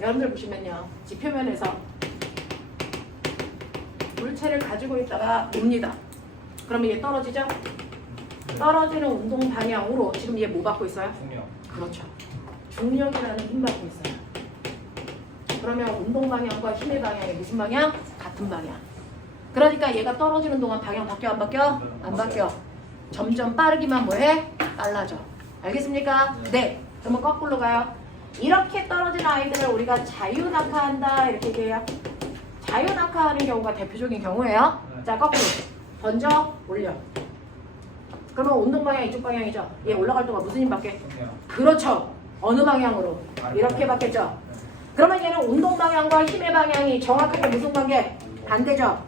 여러분들 보시면요. 지표면에서 물체를 가지고 있다가 옵니다. 그럼 이게 떨어지죠? 떨어지는 운동 방향으로 지금 얘 뭐 받고 있어요? 중력. 그렇죠. 중력이라는 힘 받고 있어요. 그러면 운동 방향과 힘의 방향이 무슨 방향? 같은 방향. 그러니까 얘가 떨어지는 동안 방향 바뀌어 안 바뀌어? 안 바뀌어. 점점 빠르기만 뭐해? 빨라져. 알겠습니까? 네. 그러면 거꾸로 가요. 이렇게 떨어지는 아이들을 우리가 자유낙하한다 이렇게 얘기해요. 자유낙하하는 경우가 대표적인 경우예요. 자, 거꾸로 던져 올려. 그러면 운동 방향 이쪽 방향이죠. 얘 올라갈 동안 무슨 힘 받게? 그렇죠. 어느 방향으로? 이렇게 받겠죠. 그러면 얘는 운동 방향과 힘의 방향이 정확하게 무슨 관계? 반대죠.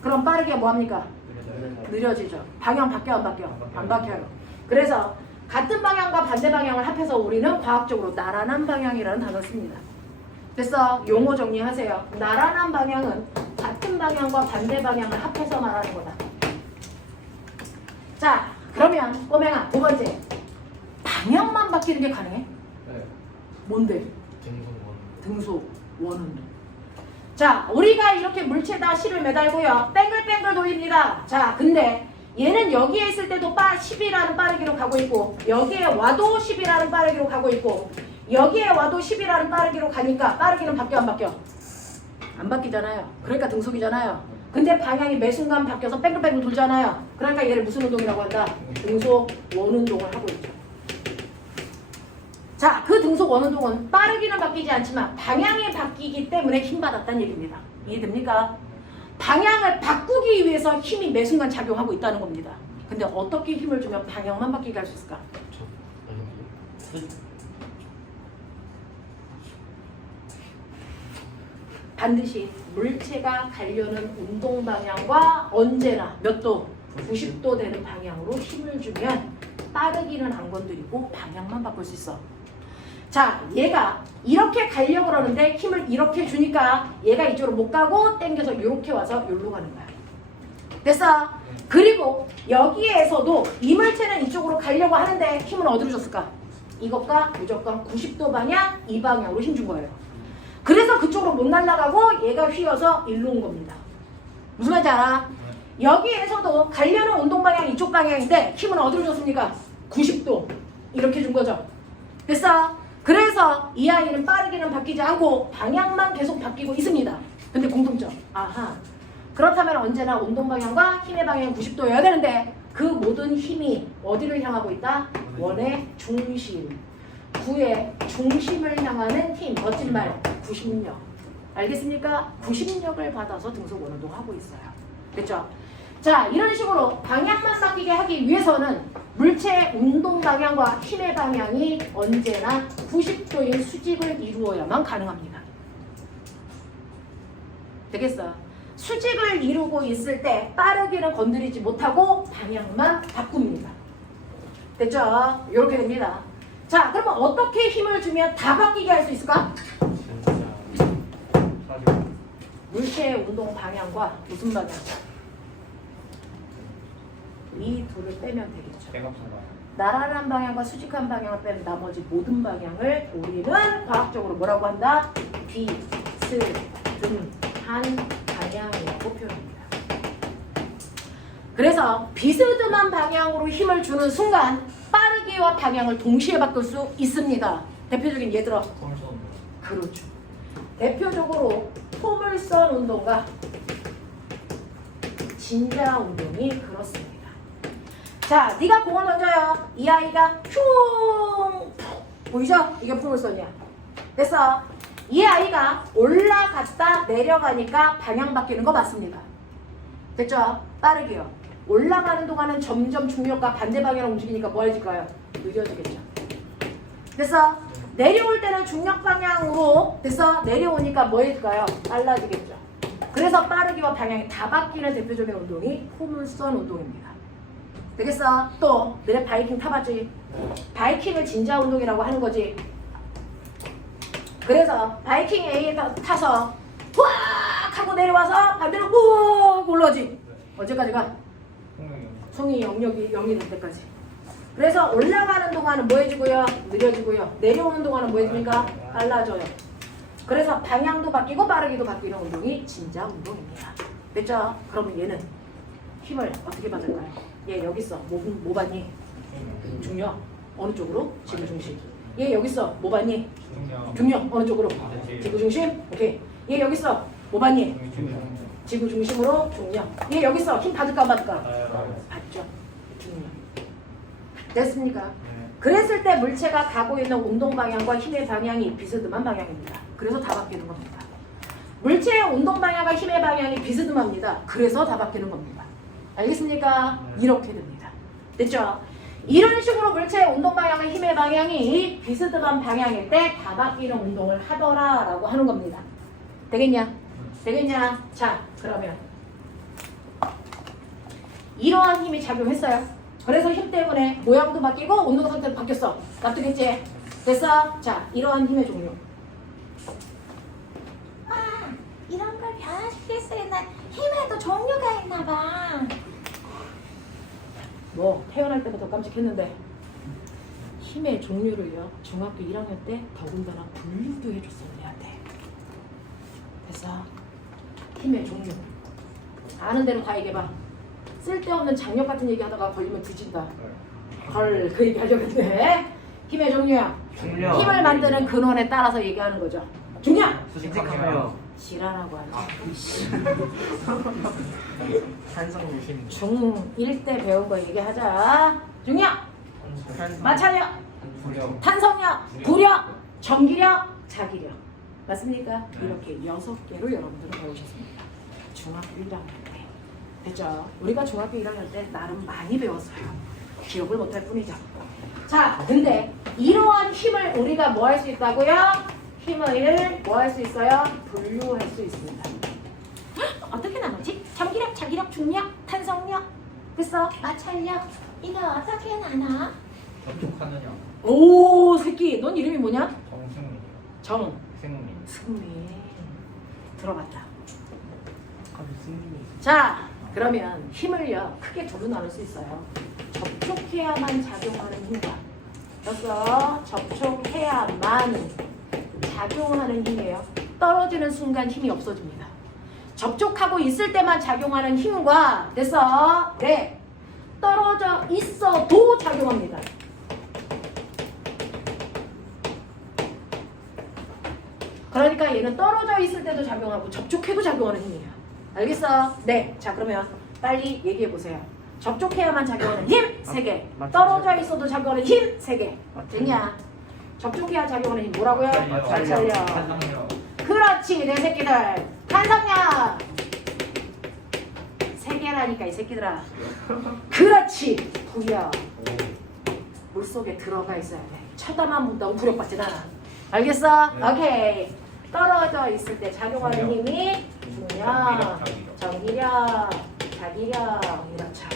그럼 빠르게 뭐합니까? 느려지죠. 방향 바뀌어 안 바뀌어? 안 바뀌어요. 그래서 같은 방향과 반대 방향을 합해서 우리는 과학적으로 나란한 방향이라는 단어를 씁니다. 됐어? 용어 정리하세요. 나란한 방향은 같은 방향과 반대 방향을 합해서 말하는 거다. 자, 그러면 꼬맹아 두 번째. 방향만 바뀌는 게 가능해? 네. 뭔데? 등손원. 등속 원운동. 자, 우리가 이렇게 물체에다 실을 매달고요. 뱅글뱅글 돌립니다. 자, 근데 얘는 여기에 있을 때도 10이라는 빠르기로 가고 있고 여기에 와도 10이라는 빠르기로 가고 있고 여기에 와도 10이라는 빠르기로 가니까 빠르기는 바뀌어 안 바뀌어? 안 바뀌잖아요. 그러니까 등속이잖아요. 근데 방향이 매 순간 바뀌어서 뱅글뱅글 돌잖아요. 그러니까 얘를 무슨 운동이라고 한다? 등속 원운동을 하고 있죠. 자, 그 등속 원운동은 빠르기는 바뀌지 않지만 방향이 바뀌기 때문에 힘받았다는 얘기입니다. 이해됩니까? 방향을 바꾸기 위해서 힘이 매 순간 작용하고 있다는 겁니다. 근데 어떻게 힘을 주면 방향만 바뀌게 할 수 있을까? 반드시 물체가 가려는 운동 방향과 언제나 몇 도? 90도 되는 방향으로 힘을 주면 빠르기는 안 건드리고 방향만 바꿀 수 있어. 자, 얘가 이렇게 가려고 그러는데 힘을 이렇게 주니까 얘가 이쪽으로 못 가고 당겨서 이렇게 와서 여기로 가는 거야. 됐어? 그리고 여기에서도 이 물체는 이쪽으로 가려고 하는데 힘은 어디로 줬을까? 이것과 무조건 90도 방향, 이 방향으로 힘 준 거예요. 그래서 그쪽으로 못 날아가고 얘가 휘어서 일로 온 겁니다. 무슨 말인지 알아? 여기에서도 가려는 운동 방향이 이쪽 방향인데 힘은 어디로 줬습니까? 90도. 이렇게 준 거죠. 됐어? 그래서 이 아이는 빠르게는 바뀌지 않고 방향만 계속 바뀌고 있습니다. 근데 공통점. 아하. 그렇다면 언제나 운동 방향과 힘의 방향은 90도여야 되는데 그 모든 힘이 어디를 향하고 있다? 원의 중심. 구의 중심을 향하는 힘. 멋진 말. 구심력. 알겠습니까? 구심력을 받아서 등속 원운동 하고 있어요. 됐죠? 자, 이런 식으로 방향만 바뀌게 하기 위해서는 물체의 운동 방향과 힘의 방향이 언제나 90도의 수직을 이루어야만 가능합니다. 되겠어? 수직을 이루고 있을 때 빠르기는 건드리지 못하고 방향만 바꿉니다. 됐죠? 이렇게 됩니다. 자, 그러면 어떻게 힘을 주면 다 바뀌게 할 수 있을까? 물체의 운동 방향과 무슨 방향? 이 둘을 빼면 되겠죠. 나란한 방향과 수직한 방향을 빼면 나머지 모든 방향을 우리는 과학적으로 뭐라고 한다? 비스듬한 방향이라고 표현합니다. 그래서 비스듬한 방향으로 힘을 주는 순간 빠르기와 방향을 동시에 바꿀 수 있습니다. 대표적인 예 들어. 그렇죠. 대표적으로 포물선 운동과 진자 운동이 그렇습니다. 자, 네가 공을 던져요. 이 아이가 흉 보이죠? 이게 포물선이야. 됐어. 이 아이가 올라갔다 내려가니까 방향 바뀌는 거 맞습니다. 됐죠? 빠르게요. 올라가는 동안은 점점 중력과 반대 방향으로 움직이니까 뭐 해질까요? 느려지겠죠. 됐어? 내려올 때는 중력 방향으로 됐어? 내려오니까 뭐 해질까요? 빨라지겠죠. 그래서 빠르기와 방향이 다 바뀌는 대표적인 운동이 포물선 운동입니다. 되겠어? 또 너네 바이킹 타봤지? 바이킹을 진자 운동이라고 하는 거지. 그래서 바이킹 A에 타서 후악 하고 내려와서 반대로 우악 올라오지. 언제까지 가? 송이 영역이 0이 될 때까지. 그래서 올라가는 동안은 뭐 해주고요? 느려지고요. 내려오는 동안은 뭐 해줍니까? 빨라져요. 그래서 방향도 바뀌고 빠르기도 바뀌는 운동이 진짜 운동입니다. 됐죠? 그러면 얘는 힘을 어떻게 받을까요? 얘 여기 있어. 뭐 받니? 중력. 어느 쪽으로? 지구 중심. 얘 여기 있어. 뭐 받니? 중력. 어느 쪽으로? 지구 중심. 오케이. 얘 여기 있어. 뭐 받니? 지구 중심으로 중력. 얘 여기 있어. 힘 받을까 안 받을까? 받죠. 중력. 됐습니까? 그랬을 때 물체가 가고 있는 운동 방향과 힘의 방향이 비스듬한 방향입니다. 그래서 다 바뀌는 겁니다. 물체의 운동 방향과 힘의 방향이 비스듬합니다. 그래서 다 바뀌는 겁니다. 알겠습니까? 이렇게 됩니다. 됐죠? 이런 식으로 물체의 운동 방향과 힘의 방향이 비스듬한 방향일 때 다 바뀌는 운동을 하더라라고 하는 겁니다. 되겠냐? 되겠냐? 자, 그러면 이러한 힘이 작용했어요. 그래서 힘 때문에 모양도 바뀌고 운동 상태도 바뀌었어. 납득했지? 됐어? 자, 이러한 힘의 종류. 이런 걸 변화시킬 수 있는 힘에도 종류가 있나 봐. 뭐 태어날 때부터 깜찍했는데 힘의 종류를요 중학교 1학년 때 더군다나 분류도 해줬어 우리한테. 됐어? 힘의 종류 아는 대로 다 얘기해봐. 쓸데없는 장력 같은 얘기 하다가 걸리면 뒤진다. 헐, 그 얘기 하려고 했는데 힘의 종류야. 중력. 힘을 만드는 근원에 따라서 얘기하는 거죠. 중력! 수직함요. 지랄하고 하지. 산성유 힘. 중1 때 배운 거 얘기하자. 중력! 마찰력! 탄성력! 부력! 전기력! 자기력. 맞습니까? 이렇게 6개로 여러분들은 배우셨습니다. 중학교 1학년 때. 됐죠? 우리가 중학교 1학년 때 나름 많이 배웠어요. 기억을 못할 뿐이죠. 자, 근데 이러한 힘을 우리가 뭐 할 수 있다고요? 힘을 뭐 할 수 있어요? 분류할 수 있습니다. 어떻게 나누지? 전기력, 자기력, 중력, 탄성력, 됐어? 마찰력. 이거 어떻게 나눠? 접촉하느냐. 오, 새끼, 넌 이름이 뭐냐? 정승민이요. 정승민. 승민. 들어봤다. 승민이. 자, 그러면 힘을요 크게 두로 나눌 수 있어요. 접촉해야만 작용하는 힘과 그래서 접촉해야만 작용하는 힘이에요. 떨어지는 순간 힘이 없어집니다. 접촉하고 있을 때만 작용하는 힘과 됐어? 네, 떨어져 있어도 작용합니다. 그러니까 얘는 떨어져 있을 때도 작용하고 접촉해도 작용하는 힘이에요. 알겠어? 네. 자, 그러면 빨리 얘기해 보세요. 접촉해야만 작용하는 힘 3개. 떨어져 있어도 작용하는 힘 3개. 됐냐? 접촉해야 작용하는 힘 뭐라고요? 마찰력. 그렇지, 내 새끼들. 탄성력. 3개라니까 이 새끼들아. 그렇지. 부력. 물속에 들어가 있어야 돼. 쳐다만 본다고 부력받진 않아. 알겠어? 네. 오케이. 떨어져 있을 때 작용하는 힘이 중력, 전기력, 자기력 이렇죠.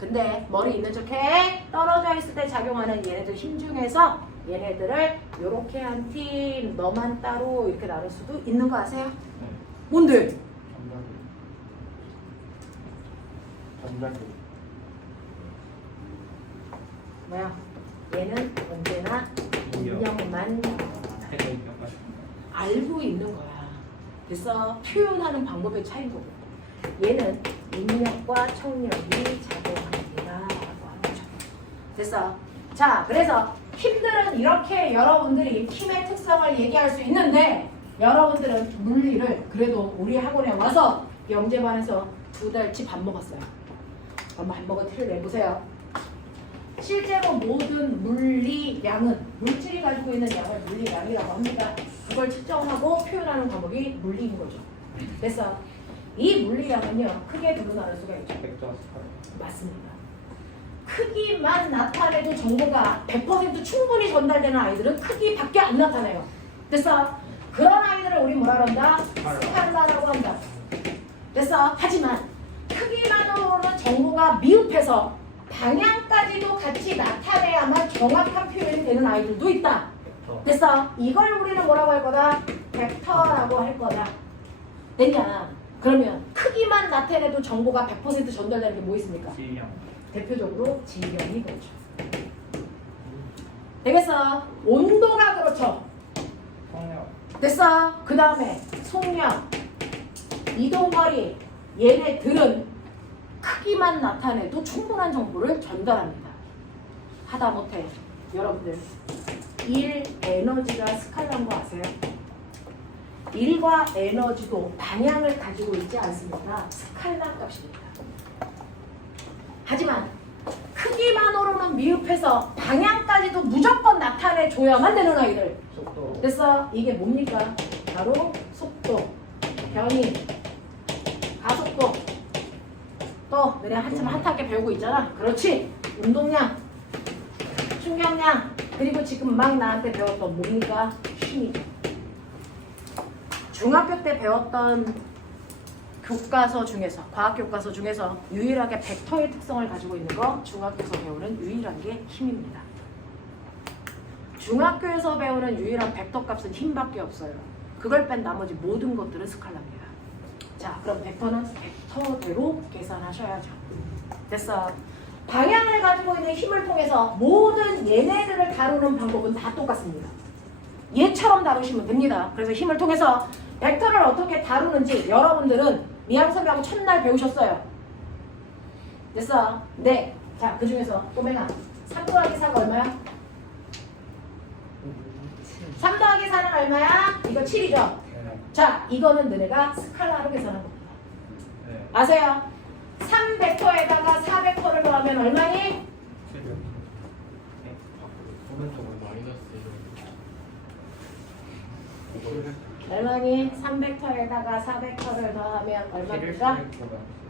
근데 머리 있는 척해. 떨어져 있을 때 작용하는 얘네들 힘 중에서 얘네들을 요렇게 한 팀, 너만 따로 이렇게 나눌 수도 있는 거 아세요? 뭔데? 뭐야? 얘는 언제나 인형만 알고 있는 거야. 그래서 표현하는 방법의 차이인 거고. 얘는 인력과 청력이 작용합니다. 라고 하는 거죠. 됐어? 자, 그래서 힘들은 이렇게 여러분들이 힘의 특성을 얘기할 수 있는데 여러분들은 물리를 그래도 우리 학원에 와서 영재반에서 2달치 밥 먹었어요. 한번 밥 먹은 티를 내보세요. 실제로 모든 물리량은 물질이 가지고 있는 양을 물리량이라고 합니다. 그걸 측정하고 표현하는 방법이 물리인 거죠. 그래서 이 물리량은요 크게 두로 나눌 수가 있죠. 맞습니다. 크기만 나타내도 정보가 100% 충분히 전달되는 아이들은 크기밖에 안 나타내요. 그래서 그런 아이들을 우리 뭐라 한다? 스칼라라고 한다. 그래서 하지만 크기만으로는 정보가 미흡해서 방향까지도 같이 나타내야만 정확한 표현이 되는 아이들도 있다. 그래서 이걸 우리는 뭐라고 할 거다? 벡터라고 할 거다. 됐냐? 그러면 크기만 나타내도 정보가 100% 전달되는 게 뭐 있습니까? 질량. 대표적으로 질량이 그렇죠. 되겠어? 온도가 그렇죠. 됐어. 그 다음에 속력, 이동거리, 얘네들은 크기만 나타내도 충분한 정보를 전달합니다. 하다못해 여러분들 1 에너지가 스칼라인 거 아세요? 1과 에너지도 방향을 가지고 있지 않습니까? 스칼라 값입니다. 하지만 크기만으로는 미흡해서 방향까지도 무조건 나타내줘야만 되는 아이들. 속도. 됐어? 이게 뭡니까? 바로 속도, 변이, 가속도. 또 너네 한참 핫하게 배우고 있잖아. 그렇지. 운동량, 충격량, 그리고 지금 막 나한테 배웠던 뭡니까? 힘이죠. 중학교 때 배웠던 교과서 중에서, 과학 교과서 중에서 유일하게 벡터의 특성을 가지고 있는 거 중학교에서 배우는 유일한 게 힘입니다. 중학교에서 배우는 유일한 벡터 값은 힘밖에 없어요. 그걸 뺀 나머지 모든 것들은 스칼라입니다. 자, 그럼 벡터는 벡터대로 계산하셔야죠. 됐어. 방향을 가지고 있는 힘을 통해서 모든 얘네들을 다루는 방법은 다 똑같습니다. 얘처럼 다루시면 됩니다. 그래서 힘을 통해서 벡터를 어떻게 다루는지 여러분들은 미양섭이하고 첫날 배우셨어요. 됐어? 네. 자, 그 중에서 꼬맹아 3 더하기 4가 얼마야? 3 더하기 4는 얼마야? 이거 7이죠? 네. 자, 이거는 너네가 스칼라로 계산한 겁니다. 네. 아세요? 3 벡터에다가 4 벡터를 더하면 얼마니? 네. 오른쪽으로 마이너스 1. 얼마니? 3 벡터에다가 4 벡터를 더하면 얼마입니까?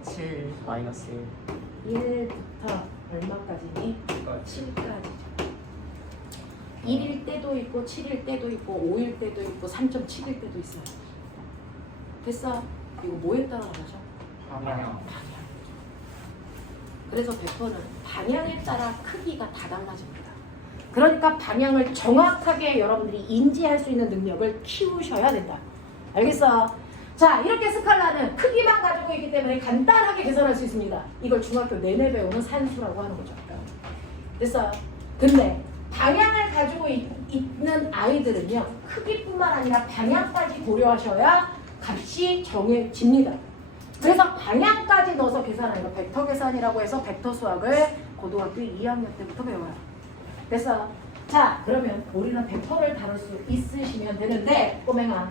7 마이너스 1부터 얼마까지니? 7까지죠. 1일 때도 있고 7일 때도 있고 5일 때도 있고 3.7일 때도 있어요. 됐어? 이거 뭐에 따라 다르죠? 방향. 그래서 벡터는 방향에 따라 크기가 다 달라집니다. 그러니까 방향을 정확하게 여러분들이 인지할 수 있는 능력을 키우셔야 된다. 알겠어? 자, 이렇게 스칼라는 크기만 가지고 있기 때문에 간단하게 계산할 수 있습니다. 이걸 중학교 내내 배우는 산수라고 하는 거죠. 됐어? 근데 방향을 가지고 있는 아이들은요, 크기뿐만 아니라 방향까지 고려하셔야 값이 정해집니다. 그래서 방향까지 넣어서 계산하는 거 벡터 계산이라고 해서 벡터 수학을 고등학교 2학년 때부터 배워요. 됐어? 자, 그러면 우리는 벡터를 다룰 수 있으시면 되는데, 꼬맹아,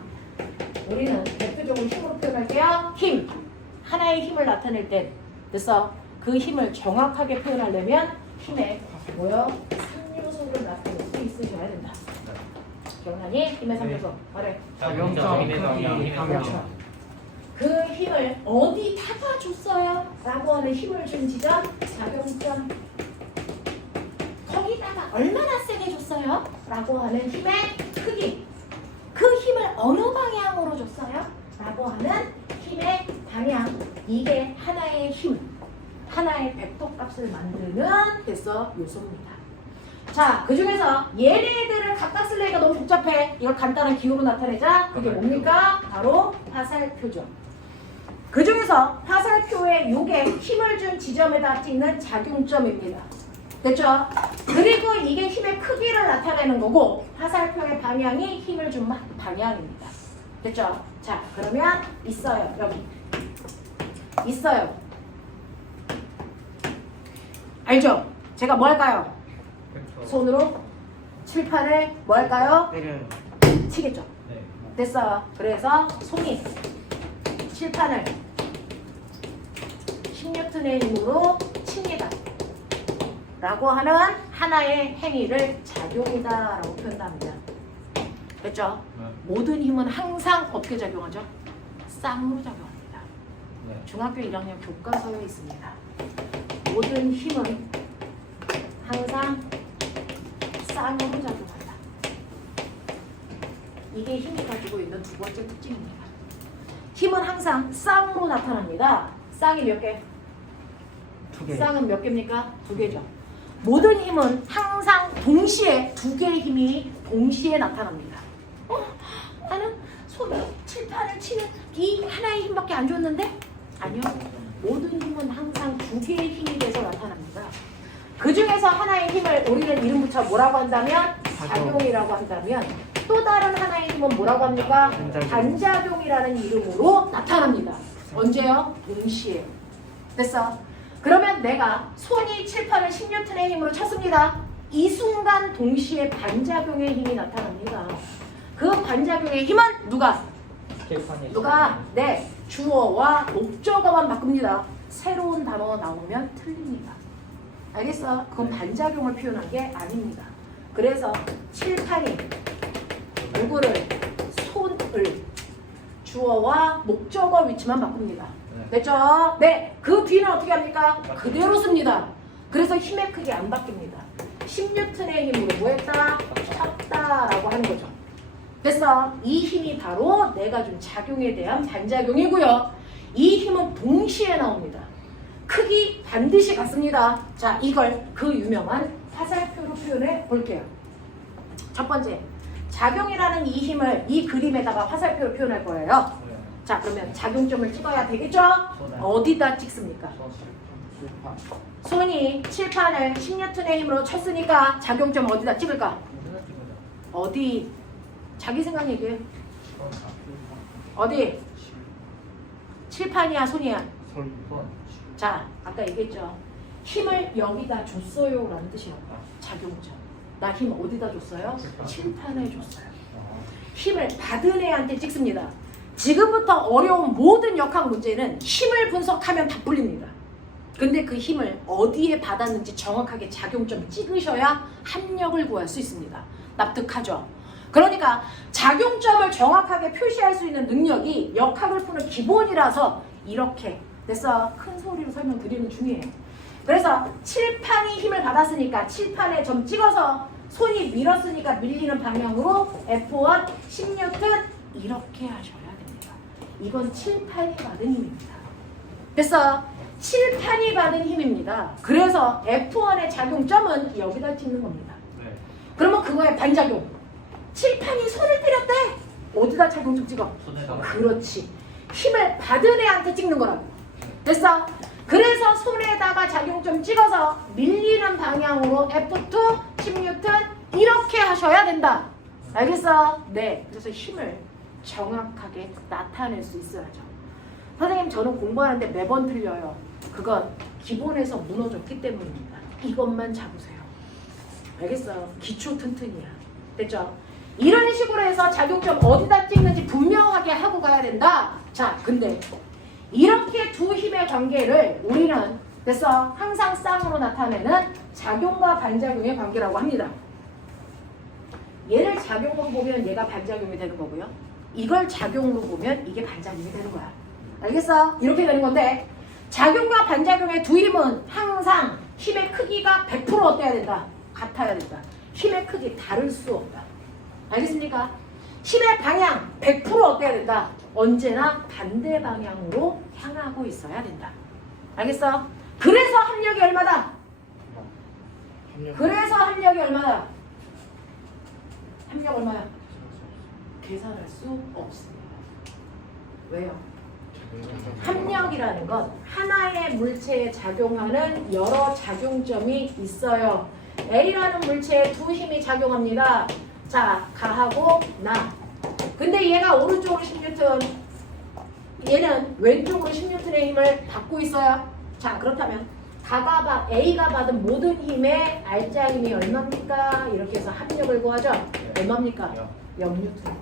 우리는 대표적으로 힘으로 표현할게요. 힘. 하나의 힘을 나타낼 때, 됐어? 그 힘을 정확하게 표현하려면 힘의 뭐요? 3요소를 나타낼 수 있으셔야 된다. 기억나니? 힘의 3요소. 말해. 작용점, 크기, 방향. 그 힘을 어디다가 줬어요? 라고 하는 힘을 준 지점, 작용점. 거기다가 얼마나 세게 줬어요? 라고 하는 힘의 크기. 그 힘을 어느 방향으로 줬어요? 라고 하는 힘의 방향. 이게 하나의 힘, 하나의 벡터 값을 만드는 됐어 요소입니다. 자, 그 중에서 얘네들을 각각 쓰려니까 너무 복잡해. 이걸 간단한 기호로 나타내자. 그게 뭡니까? 바로 화살표죠. 그 중에서 화살표에 요게 힘을 준 지점에다 찍는 작용점입니다. 됐죠? 그리고 이게 힘의 크기를 나타내는 거고 화살표의 방향이 힘을 준 방향입니다. 됐죠? 자, 그러면 있어요. 여기. 있어요. 알죠? 제가 뭐 할까요? 손으로 칠판을 뭐 할까요? 때려요. 치겠죠? 네. 됐어요. 그래서 손이 칠판을 10N의 힘으로 칩니다. 라고 하는 하나의 행위를 작용이다 라고 표현합니다. 됐죠? 네. 모든 힘은 항상 어떻게 작용하죠? 쌍으로 작용합니다. 네. 중학교 1학년 교과서에 있습니다. 모든 힘은 항상 쌍으로 작용한다. 이게 힘이 가지고 있는 두 번째 특징입니다. 힘은 항상 쌍으로 나타납니다. 쌍이 몇 개? 2개. 쌍은 몇 개입니까? 2개죠. 모든 힘은 항상 동시에 2개의 힘이 동시에 나타납니다. 나는 손이 칠판을 치는 이 하나의 힘밖에 안 줬는데? 아니요. 모든 힘은 항상 2개의 힘이 돼서 나타납니다. 그 중에서 하나의 힘을 우리는 이름 붙여 뭐라고 한다면 작용이라고 한다면 또 다른 하나의 힘은 뭐라고 합니까? 반작용이라는 이름으로 나타납니다. 언제요? 동시에. 됐어? 그러면 내가 손이 칠판을 10N의 힘으로 쳤습니다. 이 순간 동시에 반작용의 힘이 나타납니다. 그 반작용의 힘은 누가? 네, 주어와 목적어만 바꿉니다. 새로운 단어 나오면 틀립니다. 알겠어? 그건 반작용을 표현한 게 아닙니다. 그래서 칠판이 누구를? 손을 주어와 목적어 위치만 바꿉니다. 됐죠? 네, 그 뒤는 어떻게 합니까? 그대로 씁니다. 그래서 힘의 크기 안 바뀝니다. 10N의 힘으로 뭐 했다? 쳤다라고 하는 거죠. 됐어? 이 힘이 바로 내가 준 작용에 대한 반작용이고요. 이 힘은 동시에 나옵니다. 크기 반드시 같습니다. 자, 이걸 그 유명한 화살표로 표현해 볼게요. 첫 번째, 작용이라는 이 힘을 이 그림에다가 화살표로 표현할 거예요. 자, 그러면 작용점을 찍어야 되겠죠? 어디다 찍습니까? 손이 칠판을 10N의 힘으로 쳤으니까 작용점 어디다 찍을까? 어디? 자기 생각 얘기해. 어디? 칠판이야, 손이야? 자, 아까 얘기했죠. 힘을 여기다 줬어요 라는 뜻이에요. 작용점. 나 힘 어디다 줬어요? 칠판에 줬어요. 힘을 받은 애한테 찍습니다. 지금부터 어려운 모든 역학 문제는 힘을 분석하면 다 풀립니다. 근데 그 힘을 어디에 받았는지 정확하게 작용점 찍으셔야 합력을 구할 수 있습니다. 납득하죠? 그러니까 작용점을 정확하게 표시할 수 있는 능력이 역학을 푸는 기본이라서 이렇게 됐어? 큰 소리로 설명드리는 중이에요. 그래서 칠판이 힘을 받았으니까 칠판에 점 찍어서 손이 밀었으니까 밀리는 방향으로 F1 10N 이렇게 하셔야 됩니다. 이건 칠판이 받은 힘입니다. 됐어? 칠판이 받은 힘입니다. 그래서 F1의 작용점은 여기다 찍는 겁니다. 그러면 그거의 반작용. 칠판이 손을 때렸대. 어디다 작용점 찍어? 그렇지. 힘을 받은 애한테 찍는 거라고. 됐어? 그래서 손에다가 작용점 찍어서 밀리는 방향으로 F2 10N 이렇게 하셔야 된다. 알겠어? 네. 그래서 힘을 정확하게 나타낼 수 있어야죠. 선생님, 저는 공부하는데 매번 틀려요. 그건 기본에서 무너졌기 때문입니다. 이것만 잡으세요. 알겠어? 기초 튼튼이야. 됐죠? 이런 식으로 해서 작용점 어디다 찍는지 분명하게 하고 가야 된다. 자, 근데 이렇게 두 힘의 관계를 우리는 됐어? 항상 쌍으로 나타내는 작용과 반작용의 관계라고 합니다. 얘를 작용으로 보면 얘가 반작용이 되는 거고요. 이걸 작용으로 보면 이게 반작용이 되는 거야. 알겠어? 이렇게 되는 건데 작용과 반작용의 두 힘은 항상 힘의 크기가 100% 어때야 된다? 같아야 된다. 힘의 크기 다를 수 없다. 알겠습니까? 힘의 방향 100% 어때야 된다? 언제나 반대 방향으로 향하고 있어야 된다. 알겠어? 그래서 합력이 얼마다? 그래서 합력이 얼마다? 합력 얼마야? 계산할 수 없습니다. 왜요? 합력이라는 건 하나의 물체에 작용하는 여러 작용점이 있어요. A라는 물체에 두 힘이 작용합니다. 자, 가하고 나. 근데 얘가 오른쪽으로 10N, 얘는 왼쪽으로 10N의 힘을 받고 있어요. 자, 그렇다면 A가 받은 모든 힘의 알짜 힘이 얼마입니까? 이렇게 해서 합력을 구하죠. 얼마입니까? 0N입니다.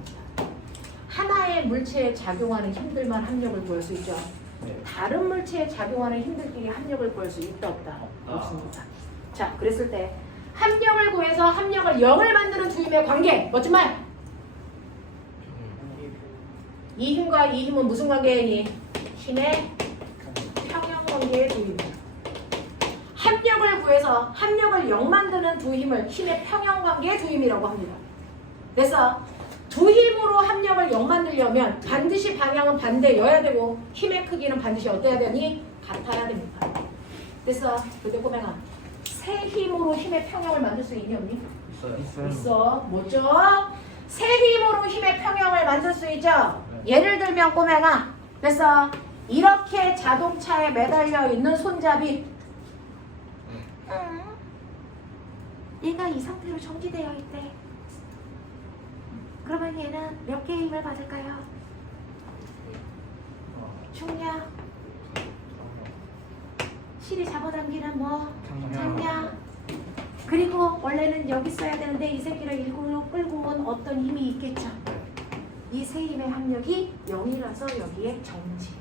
하나의 물체에 작용하는 힘들만 합력을 구할 수 있죠. 다른 물체에 작용하는 힘들끼리 합력을 구할 수 있다 없다? 없습니다. 자, 그랬을 때 합력을 구해서 합력을 0을 만드는 두 힘의 관계. 멋진 말. 이 힘과 이 힘은 무슨 관계이니? 힘의 평형 관계의 두 힘이야. 합력을 구해서 합력을 0 만드는 두 힘을 힘의 평형 관계의 두 힘이라고 합니다. 그래서 두 힘으로 합력을 0 만들려면 반드시 방향은 반대여야 되고 힘의 크기는 반드시 어때야 되니? 같아야 됩니다. 그래서 근데 꼬맹아, 세 힘으로 힘의 평형을 만들 수 있니 없니? 있어. 뭐죠? 세 힘으로 힘의 평형을 만들 수 있죠? 예를 들면 꼬맹아, 그래서 이렇게 자동차에 매달려 있는 손잡이, 얘가 이 상태로 정지되어 있대. 방향에는 몇 개의 힘을 받을까요? 중력. 실이 잡아당기는 뭐? 장력. 그리고 원래는 여기 써야 되는데 이 새끼를 일구로 끌고 온 어떤 힘이 있겠죠. 이 세 힘의 합력이 0이라서 여기에 정지.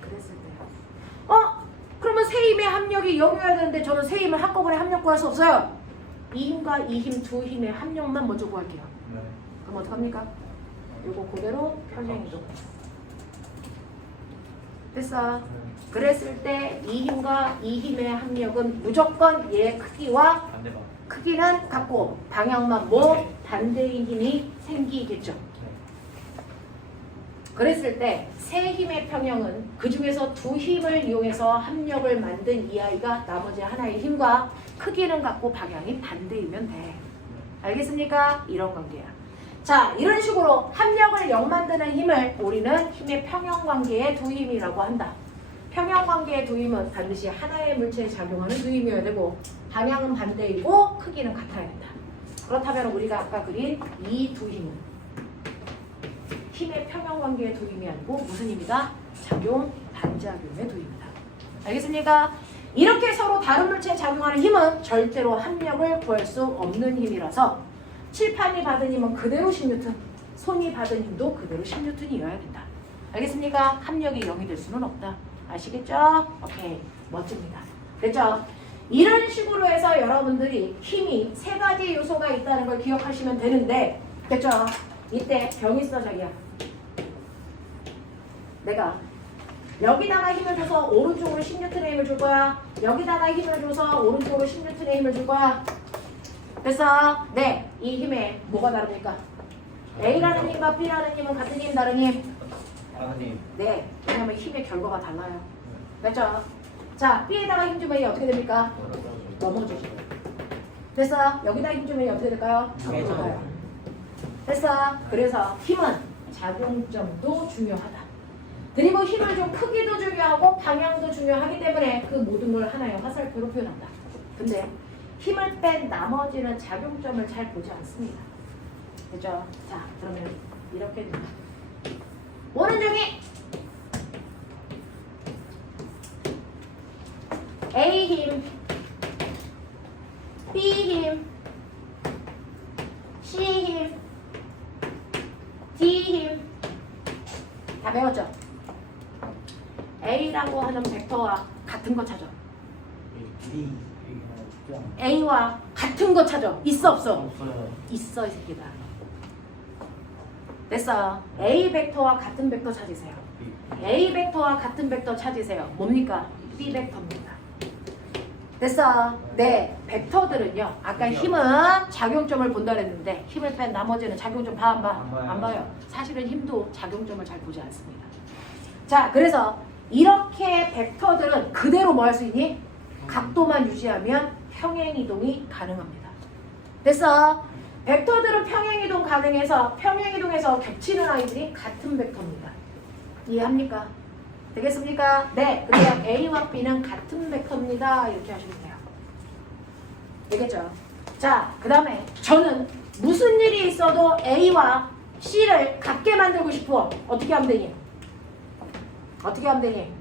그랬을 때요. 그러면 세 힘의 합력이 0이어야 되는데 저는 세 힘을 한꺼번에 합력 구할 수 없어요. 이 힘과 이 힘 두 힘의 합력만 먼저 구할게요. 네. 그럼 어떡합니까? 요거 그대로 평행이동. 됐어. 그랬을 때 이 힘과 이 힘의 합력은 무조건 얘의 크기와 반대방. 크기는 같고 방향만 뭐 반대인 힘이 생기겠죠. 그랬을 때 세 힘의 평형은 그 중에서 두 힘을 이용해서 합력을 만든 이 아이가 나머지 하나의 힘과 크기는 같고 방향이 반대이면 돼. 알겠습니까? 이런 관계야. 자, 이런 식으로 합력을 0 만드는 힘을 우리는 힘의 평형 관계의 두 힘이라고 한다. 평형 관계의 두 힘은 반드시 하나의 물체에 작용하는 두 힘이어야 되고 방향은 반대이고 크기는 같아야 된다. 그렇다면 우리가 아까 그린 이 두 힘은 힘의 평형 관계의 두 힘이 아니고 무슨 힘이다? 작용, 반작용의 두 힘이다. 알겠습니까? 이렇게 서로 다른 물체에 작용하는 힘은 절대로 합력을 구할 수 없는 힘이라서 칠판이 받은 힘은 그대로 10N, 손이 받은 힘도 그대로 10N이어야 된다. 알겠습니까? 합력이 0이 될 수는 없다. 아시겠죠? 오케이. 멋집니다. 됐죠? 이런 식으로 해서 여러분들이 힘이 세 가지 요소가 있다는 걸 기억하시면 되는데, 됐죠? 이때 병 있어, 자기야. 내가 여기다가 힘을 줘서 오른쪽으로 10N의 힘을 줄 거야. 여기다가 힘을 줘서 오른쪽으로 10N의 힘을 줄 거야. 됐어? 네. 이 힘에 뭐가 다릅니까? A라는 힘과 B라는 힘은 같은 힘, 다른 힘? 다른 힘. 네. 왜냐면 힘의 결과가 달라요. 됐죠? 자, B에다가 힘 주면 얘 어떻게 됩니까? 넘어지죠. 됐어? 여기다 힘 주면 얘 어떻게 될까요? 넘어져요. 됐어? 그래서 힘은 작용점도 중요하다. 그리고 힘을 좀 크기도 중요하고 방향도 중요하기 때문에 그 모든 걸 하나의 화살표로 표현한다. 근데 힘을 뺀 나머지는 작용점을 잘 보지 않습니다. 그죠? 자, 그러면 이렇게 됩니다. 오른쪽이 A 힘, B 힘, C 힘, D 힘. 다 배웠죠? A라고 하는 벡터와 같은 거 찾아. A와 같은 거 찾아. 있어 없어? 없어요. 있어 이 새끼다. 됐어. A 벡터와 같은 벡터 찾으세요. A 벡터와 같은 벡터 찾으세요. 뭡니까? B 벡터입니다. 됐어. 네. 벡터들은요. 아까 힘은 작용점을 본다 그랬는데 힘을 뺀 나머지는 작용점 봐 안 봐? 안 봐요. 사실은 힘도 작용점을 잘 보지 않습니다. 자, 그래서 이렇게 벡터들은 그대로 뭐 할 수 있니? 각도만 유지하면 평행이동이 가능합니다. 됐어? 벡터들은 평행이동 가능해서 평행이동에서 겹치는 아이들이 같은 벡터입니다. 이해합니까? 되겠습니까? 네. 그래서 A와 B는 같은 벡터입니다. 이렇게 하시면 돼요. 되겠죠? 자, 그 다음에 저는 무슨 일이 있어도 A와 C를 같게 만들고 싶어. 어떻게 하면 되니? 어떻게 하면 되니?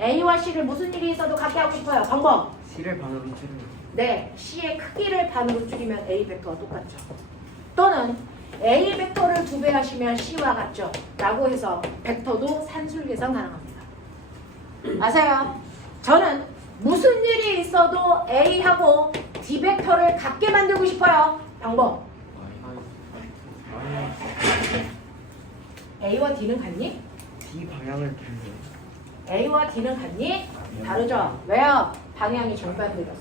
A와 C를 무슨 일이 있어도 같게 하고 싶어요. 방법. C를 반으로 줄이면. 네, C의 크기를 반으로 줄이면 A 벡터와 똑같죠. 또는 A 벡터를 2배 하시면 C와 같죠. 라고 해서 벡터도 산술 계산 가능합니다. 아세요? 저는 무슨 일이 있어도 A하고 D 벡터를 같게 만들고 싶어요. 방법. A와 D는 같니? D 방향을 줄여요. A와 D는 같니? 다르죠? 왜요? 방향이 정반대라서.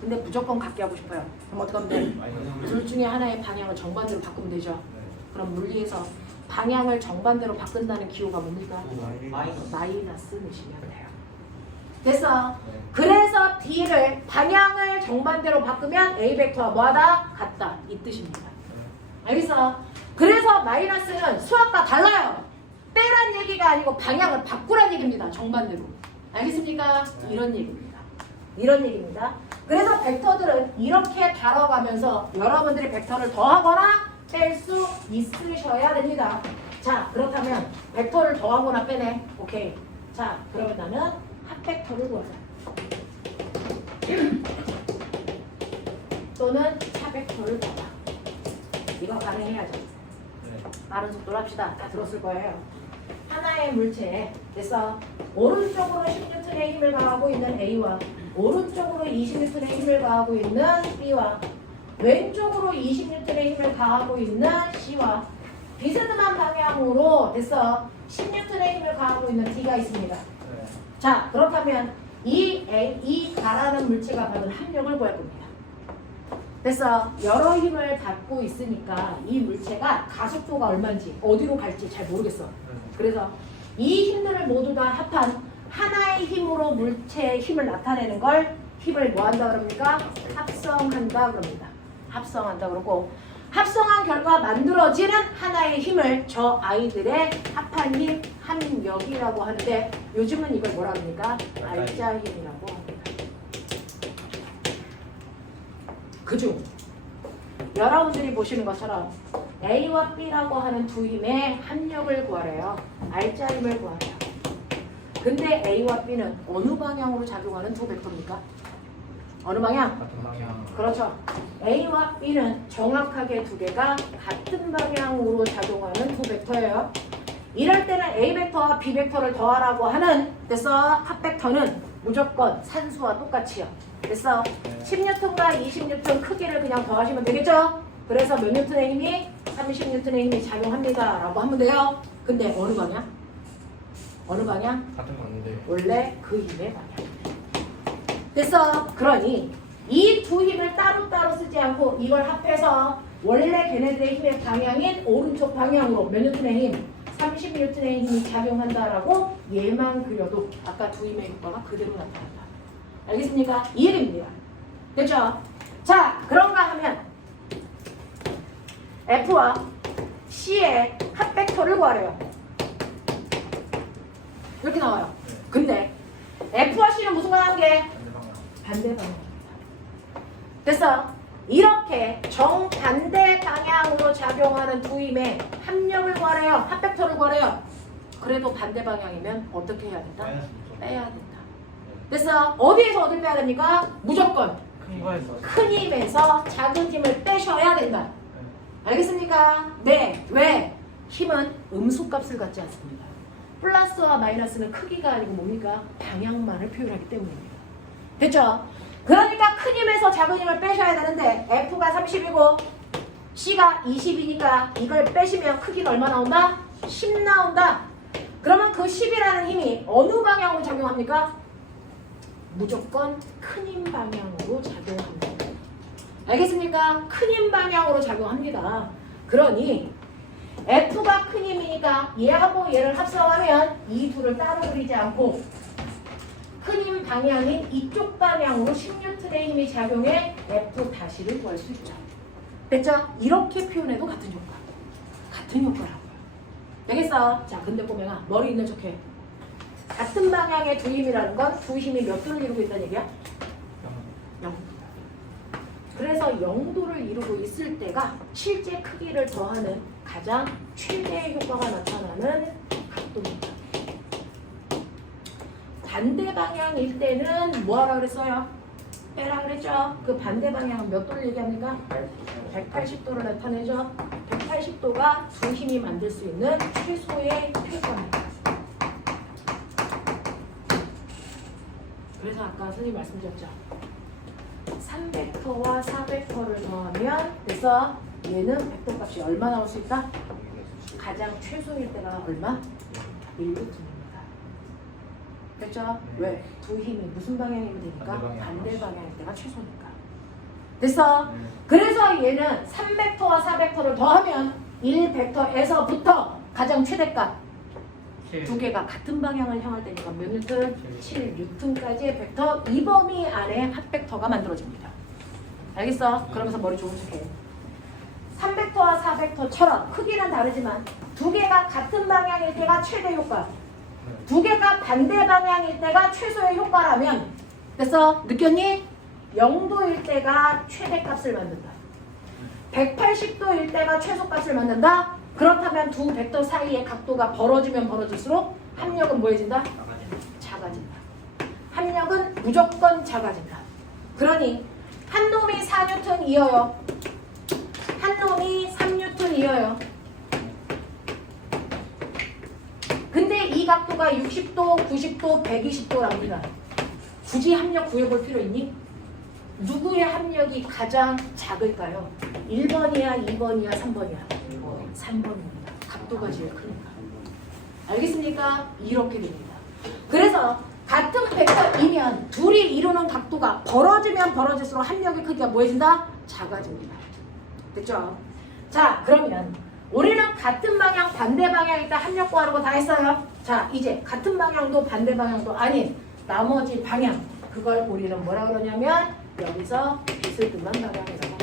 근데 무조건 같게 하고 싶어요. 그럼 어떻게 하면 돼? 둘 중에 하나의 방향을 정반대로 바꾸면 되죠. 그럼 물리에서 방향을 정반대로 바꾼다는 기호가 뭡니까? 마이너스 넣으시면 돼요. 됐어? 그래서 D를 방향을 정반대로 바꾸면 A 벡터와 뭐하다? 같다. 이 뜻입니다. 알겠어? 그래서 마이너스는 수학과 달라요. 빼란 얘기가 아니고 방향을 바꾸란 얘기입니다. 정반대로. 알겠습니까? 이런 얘기입니다. 이런 얘기입니다. 그래서 벡터들은 이렇게 다뤄가면서 여러분들이 벡터를 더하거나 뺄 수 있으셔야 됩니다. 자, 그렇다면 벡터를 더하거나 빼네. 오케이. 자, 그러면 나는 합벡터를 구하자. 또는 차벡터를 구하자. 이거 가능해야죠. 네. 빠른 속도로 합시다. 다 들었을 거예요. 하나의 물체에 그래서 오른쪽으로 10N의 힘을 가하고 있는 A와 오른쪽으로 20N의 힘을 가하고 있는 B와 왼쪽으로 20N의 힘을 가하고 있는 C와 비스듬한 방향으로 됐어 10N의 힘을 가하고 있는 D가 있습니다. 네. 자, 그렇다면 이 가라는 물체가 받은 합력을 구할 겁니다. 그래서 여러 힘을 받고 있으니까 이 물체가 가속도가 얼마인지 어디로 갈지 잘 모르겠어. 그래서 이 힘들을 모두 다 합한 하나의 힘으로 물체의 힘을 나타내는 걸 힘을 뭐 한다 그럽니까? 합성한다 그럽니다. 합성한다 그러고 합성한 결과 만들어지는 하나의 힘을 저 아이들의 합한 힘, 합력이라고 하는데 요즘은 이걸 뭐라 합니까? 알짜 힘이라고 합니다. 그중 여러분들이 보시는 것처럼 A와 B라고 하는 두 힘의 합력을 구하래요. 알짜 힘을 구하래요. 근데 A와 B는 어느 방향으로 작용하는 두 벡터입니까? 어느 방향? 같은 방향. 그렇죠. A와 B는 정확하게 두 개가 같은 방향으로 작용하는 두 벡터예요. 이럴 때는 A 벡터와 B 벡터를 더하라고 하는 그래서 합벡터는 무조건 산수와 똑같이요. 그래서 10N과 20N 크기를 그냥 더하시면 되겠죠? 그래서 몇 N의 힘이 30N의 힘이 작용합니다 라고 하면 돼요. 근데 어느 방향? 어느 방향? 같은 건데. 원래 그 힘의 방향. 그래서 그러니 이 두 힘을 따로따로 쓰지 않고 이걸 합해서 원래 걔네들의 힘의 방향인 오른쪽 방향으로 몇 N의 힘? 30N의 힘이 작용한다라고 얘만 그려도 아까 두 힘의 효과가 그대로 나타난다. 알겠습니까? 이 얘기입니다. 됐죠? 자, 그런가 하면 F와 C의 합벡터를 구하래요. 이렇게 나와요. 근데 F와 C는 무슨 관계? 반대 방향. 반대 방향입니다. 그래서 이렇게 정반대 방향으로 작용하는 두 힘의 합력을 구하래요. 합벡터를 구하래요. 그래도 반대 방향이면 어떻게 해야 된다? 마이너스 빼야 된다. 그래서 어디에서 어딜 빼야 됩니까? 무조건 큰 거에서. 큰 힘에서 작은 힘을 빼셔야 된다. 알겠습니까? 네. 왜? 힘은 음수값을 갖지 않습니다. 플러스와 마이너스는 크기가 아니고 뭡니까? 방향만을 표현하기 때문입니다. 됐죠? 그러니까 큰 힘에서 작은 힘을 빼셔야 되는데 F가 30이고 C가 20이니까 이걸 빼시면 크기가 얼마 나온다? 10 나온다. 그러면 그 10이라는 힘이 어느 방향으로 작용합니까? 무조건 큰 힘 방향으로 작용합니다. 알겠습니까? 큰 힘 방향으로 작용합니다. 그러니 F가 큰 힘이니까 얘하고 얘를 합성하면 이 둘을 따로 그리지 않고 큰 힘 방향인 이쪽 방향으로 10N의 힘이 작용해 F-를 구할 수 있죠. 됐죠? 이렇게 표현해도 같은 효과. 같은 효과라고요. 되겠어? 자, 근데 꼬맹아 머리 있는 척해. 같은 방향의 두 힘이라는 건 두 힘이 몇 도를 이루고 있다는 얘기야? 0. 그래서 0도를 이루고 있을 때가 실제 크기를 더하는 가장 최대의 효과가 나타나는 각도입니다. 반대 방향일 때는 뭐 하라 그랬어요? 빼라 그랬죠? 그 반대 방향은 몇 도를 얘기합니까? 180도를 나타내죠? 180도가 두 힘이 만들 수 있는 최소의 효과입니다. 그래서 아까 선생님 말씀드렸죠? 3벡터와 4벡터를 더하면 그래서 얘는 벡터 값이 얼마 나올 수 있다? 가장 최소일 때가 얼마? 1루튼입니다. 됐죠? 왜? 두 힘이 무슨 방향이면 되니까? 반대 방향일 때가 최소니까. 됐어? 그래서 얘는 3벡터와 4벡터를 더하면 1벡터에서부터 가장 최대값 두 개가 같은 방향을 향할 때니까 몇 뉴턴? 7뉴턴까지의 벡터 이 범위 안에 합벡터가 만들어집니다. 알겠어? 그러면서 머리 좋은 척해. 3벡터와 4벡터처럼 크기는 다르지만 두 개가 같은 방향일 때가 최대 효과, 두 개가 반대 방향일 때가 최소의 효과라면 됐어? 느꼈니? 0도일 때가 최대값을 만든다. 180도일 때가 최소값을 만든다? 그렇다면 두 벡터 사이의 각도가 벌어지면 벌어질수록 합력은 뭐해진다? 작아진다. 합력은 무조건 작아진다. 그러니 한 놈이 4N 이어요. 한 놈이 3N 이어요. 근데 이 각도가 60도, 90도, 120도랍니다. 굳이 합력 구해볼 필요 있니? 누구의 합력이 가장 작을까요? 1번이야, 2번이야, 3번이야? 3번입니다. 각도가 제일 크니까. 알겠습니까? 이렇게 됩니다. 그래서 같은 벡터이면 둘이 이루는 각도가 벌어지면 벌어질수록 합력의 크기가 뭐해진다? 작아집니다. 됐죠? 자, 그러면 우리는 같은 방향, 반대 방향에 있다 합력 구하는 거 다 했어요. 자, 이제 같은 방향도 반대 방향도 아닌 나머지 방향, 그걸 우리는 뭐라 그러냐면 여기서 비스듬한 방향이라고.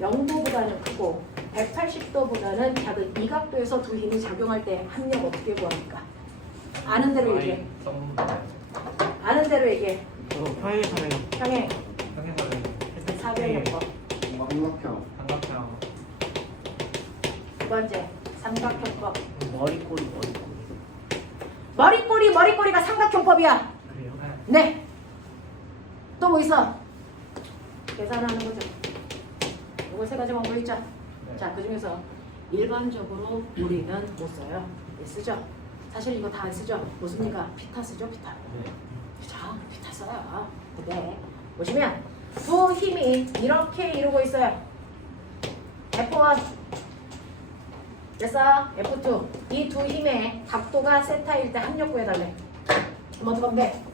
0도보다는 크고 180도보다는 작은 이 각도에서 두 힘이 작용할 때 합력 어떻게 구합니까? 아는 대로 얘기해. 아는 대로 얘기해. 평행 사변형. 평행. 평행 사변형. 사변형법. 삼각형. 삼각형. 두 번째 삼각형법. 머리꼬리. 머리꼬리가 삼각형법이야. 그래요? 네. 또 뭐 있어? 계산하는 거죠. 이거 세 가지만 보이죠? 네. 자, 그 중에서 일반적으로 우리는 못 써요. 네, 쓰죠? 사실 이거 다 안 쓰죠? 뭐 씁니까? 피타 쓰죠, 피타. 네. 자, 피타 써요. 근데 보시면 두 힘이 이렇게 이루고 있어요. F1 됐어? F2 이 두 힘의 각도가 세타일 때 합력 구해달래. 한번 더 보면 돼.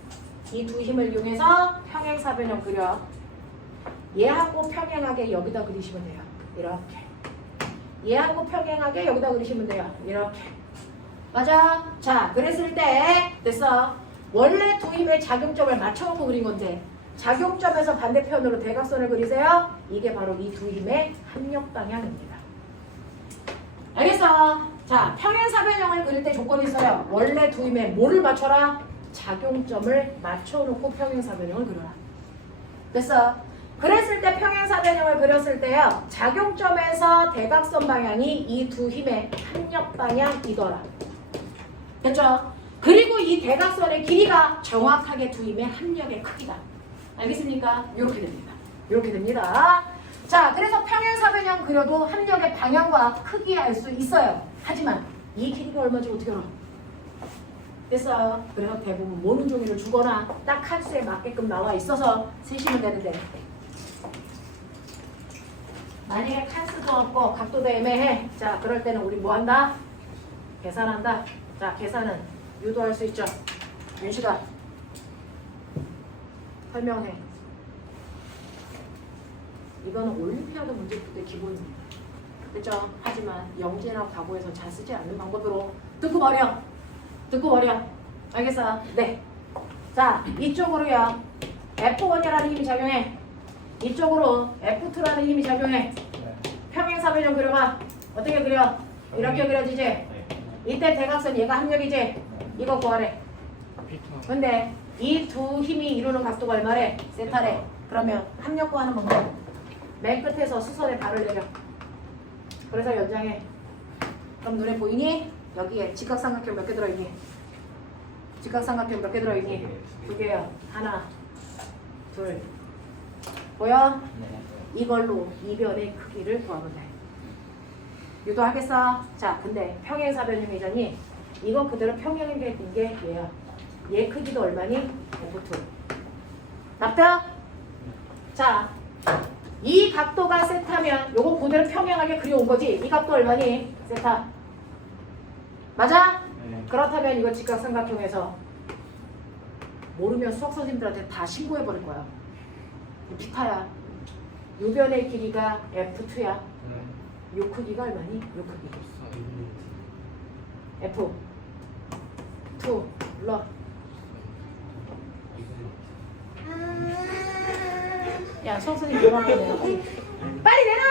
이 두 힘을 이용해서 평행사변형 그려. 얘하고 평행하게 여기다 그리시면 돼요. 이렇게. 얘하고 평행하게 여기다 그리시면 돼요. 이렇게. 맞아? 자, 그랬을 때 됐어. 원래 두 힘의 작용점을 맞춰놓고 그린 건데 작용점에서 반대편으로 대각선을 그리세요. 이게 바로 이 두 힘의 합력 방향입니다. 알겠어? 자, 평행사변형을 그릴 때 조건이 있어요. 원래 두 힘에 뭐를 맞춰라? 작용점을 맞춰놓고 평행사변형을 그려라. 됐어? 그랬을 때 평행사변형을 그렸을 때요. 작용점에서 대각선 방향이 이 두 힘의 합력 방향이더라. 됐죠? 그리고 이 대각선의 길이가 정확하게 두 힘의 합력의 크기다. 알겠습니까? 이렇게 됩니다. 이렇게 됩니다. 자, 그래서 평행사변형 그려도 합력의 방향과 크기 알 수 있어요. 하지만 이 길이가 얼마인지 어떻게 알아? 됐어요. 그래서 대부분 모는 종이를 주거나 딱 한 수에 맞게끔 나와 있어서 세시면 되는데 만약에 칸수도 없고 각도도 애매해. 자, 그럴 때는 우리 뭐 한다? 계산한다. 자, 계산은 유도할 수 있죠. 윤식아 설명해. 이거는 올림피아드 문제 풀 때 기본입니다. 그렇죠? 하지만 영재나 과거에서 잘 쓰지 않는 방법으로 듣고 버려. 알겠어? 네. 자, 이쪽으로요. F1이라는 힘이 작용해. 이쪽으로 F2라는 힘이 작용해. 평행사변형 그려봐. 어떻게 그려? 이렇게 그려지지? 이때 대각선 얘가 합력이지? 이거 구하래. 근데 이 두 힘이 이루는 각도가 얼마래? 세타래. 그러면 합력 구하는 방법. 맨 끝에서 수선에 발을 내려. 그래서 연장해. 그럼 눈에 보이니? 여기에 직각삼각형 몇 개 들어있니? 직각삼각형 몇 개 들어있니? 두 개요. 하나, 둘. 보여? 이걸로 이변의 크기를 구하면 돼. 유도하겠어? 자, 근데 평행사변형이잖니? 이거 그대로 평행하게 된 게 얘야. 얘 크기도 얼마니? F2. 납득? 자, 이 각도가 세타면 요거 그대로 평행하게 그려온 거지. 이 각도 얼마니? 세타. 맞아? 네. 그렇다면 이거 직각삼각형에서 모르면 수학 선생님들한테 다 신고해버릴 거야. 피타야. 요변의 길이가 F2야. 요 크기가 얼마니? 요 크기. F2 눌러. 야, 수학 선생님 뭐라고 해야 돼? 빨리 내놔!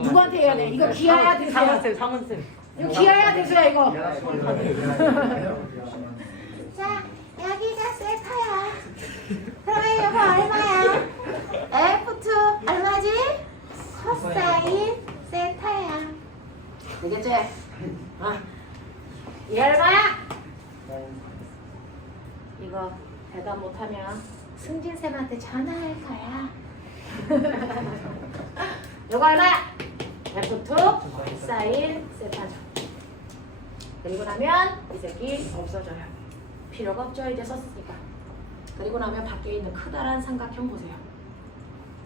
누구한테 해야 돼? 이거 기아야 대수야? 상은쌤. 이거 기아야 대수야 이거? 자, 여기가 세타야. 그럼 그러면 이거 얼마야? F2 얼마지? 코사인 세타야. 되겠지? 이 얼마야? 이거 대답 못하면 승진쌤한테 전화할 거야. 이거 얼마야? F2 사인 세타죠. 그리고 나면 이 새끼 없어져요. 필요가 없죠. 이제 썼으니까. 그리고 나면 밖에 있는 크다란 삼각형 보세요.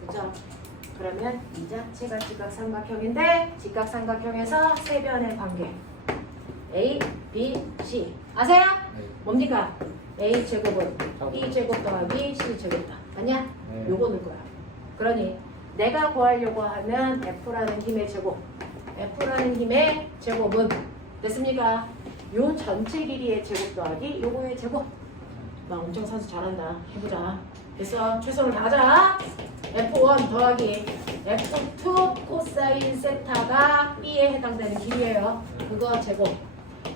그죠? 그러면 이 자체가 직각삼각형인데 직각삼각형에서 세 변의 관계 A, B, C 아세요? 뭡니까? A 제곱은 B 제곱 더하기 C 제곱이다. 맞냐? 네. 요거 넣을 거야. 그러니 내가 구하려고 하는 F라는 힘의 제곱 F라는 힘의 제곱은 됐습니까? 요 전체 길이의 제곱 더하기 요거의 제곱. 나 엄청 산수 잘한다. 해보자. 됐어. 최선을 다하자. F1 더하기 F2 코사인 세타가 B에 해당되는 길이에요. 그거 제곱.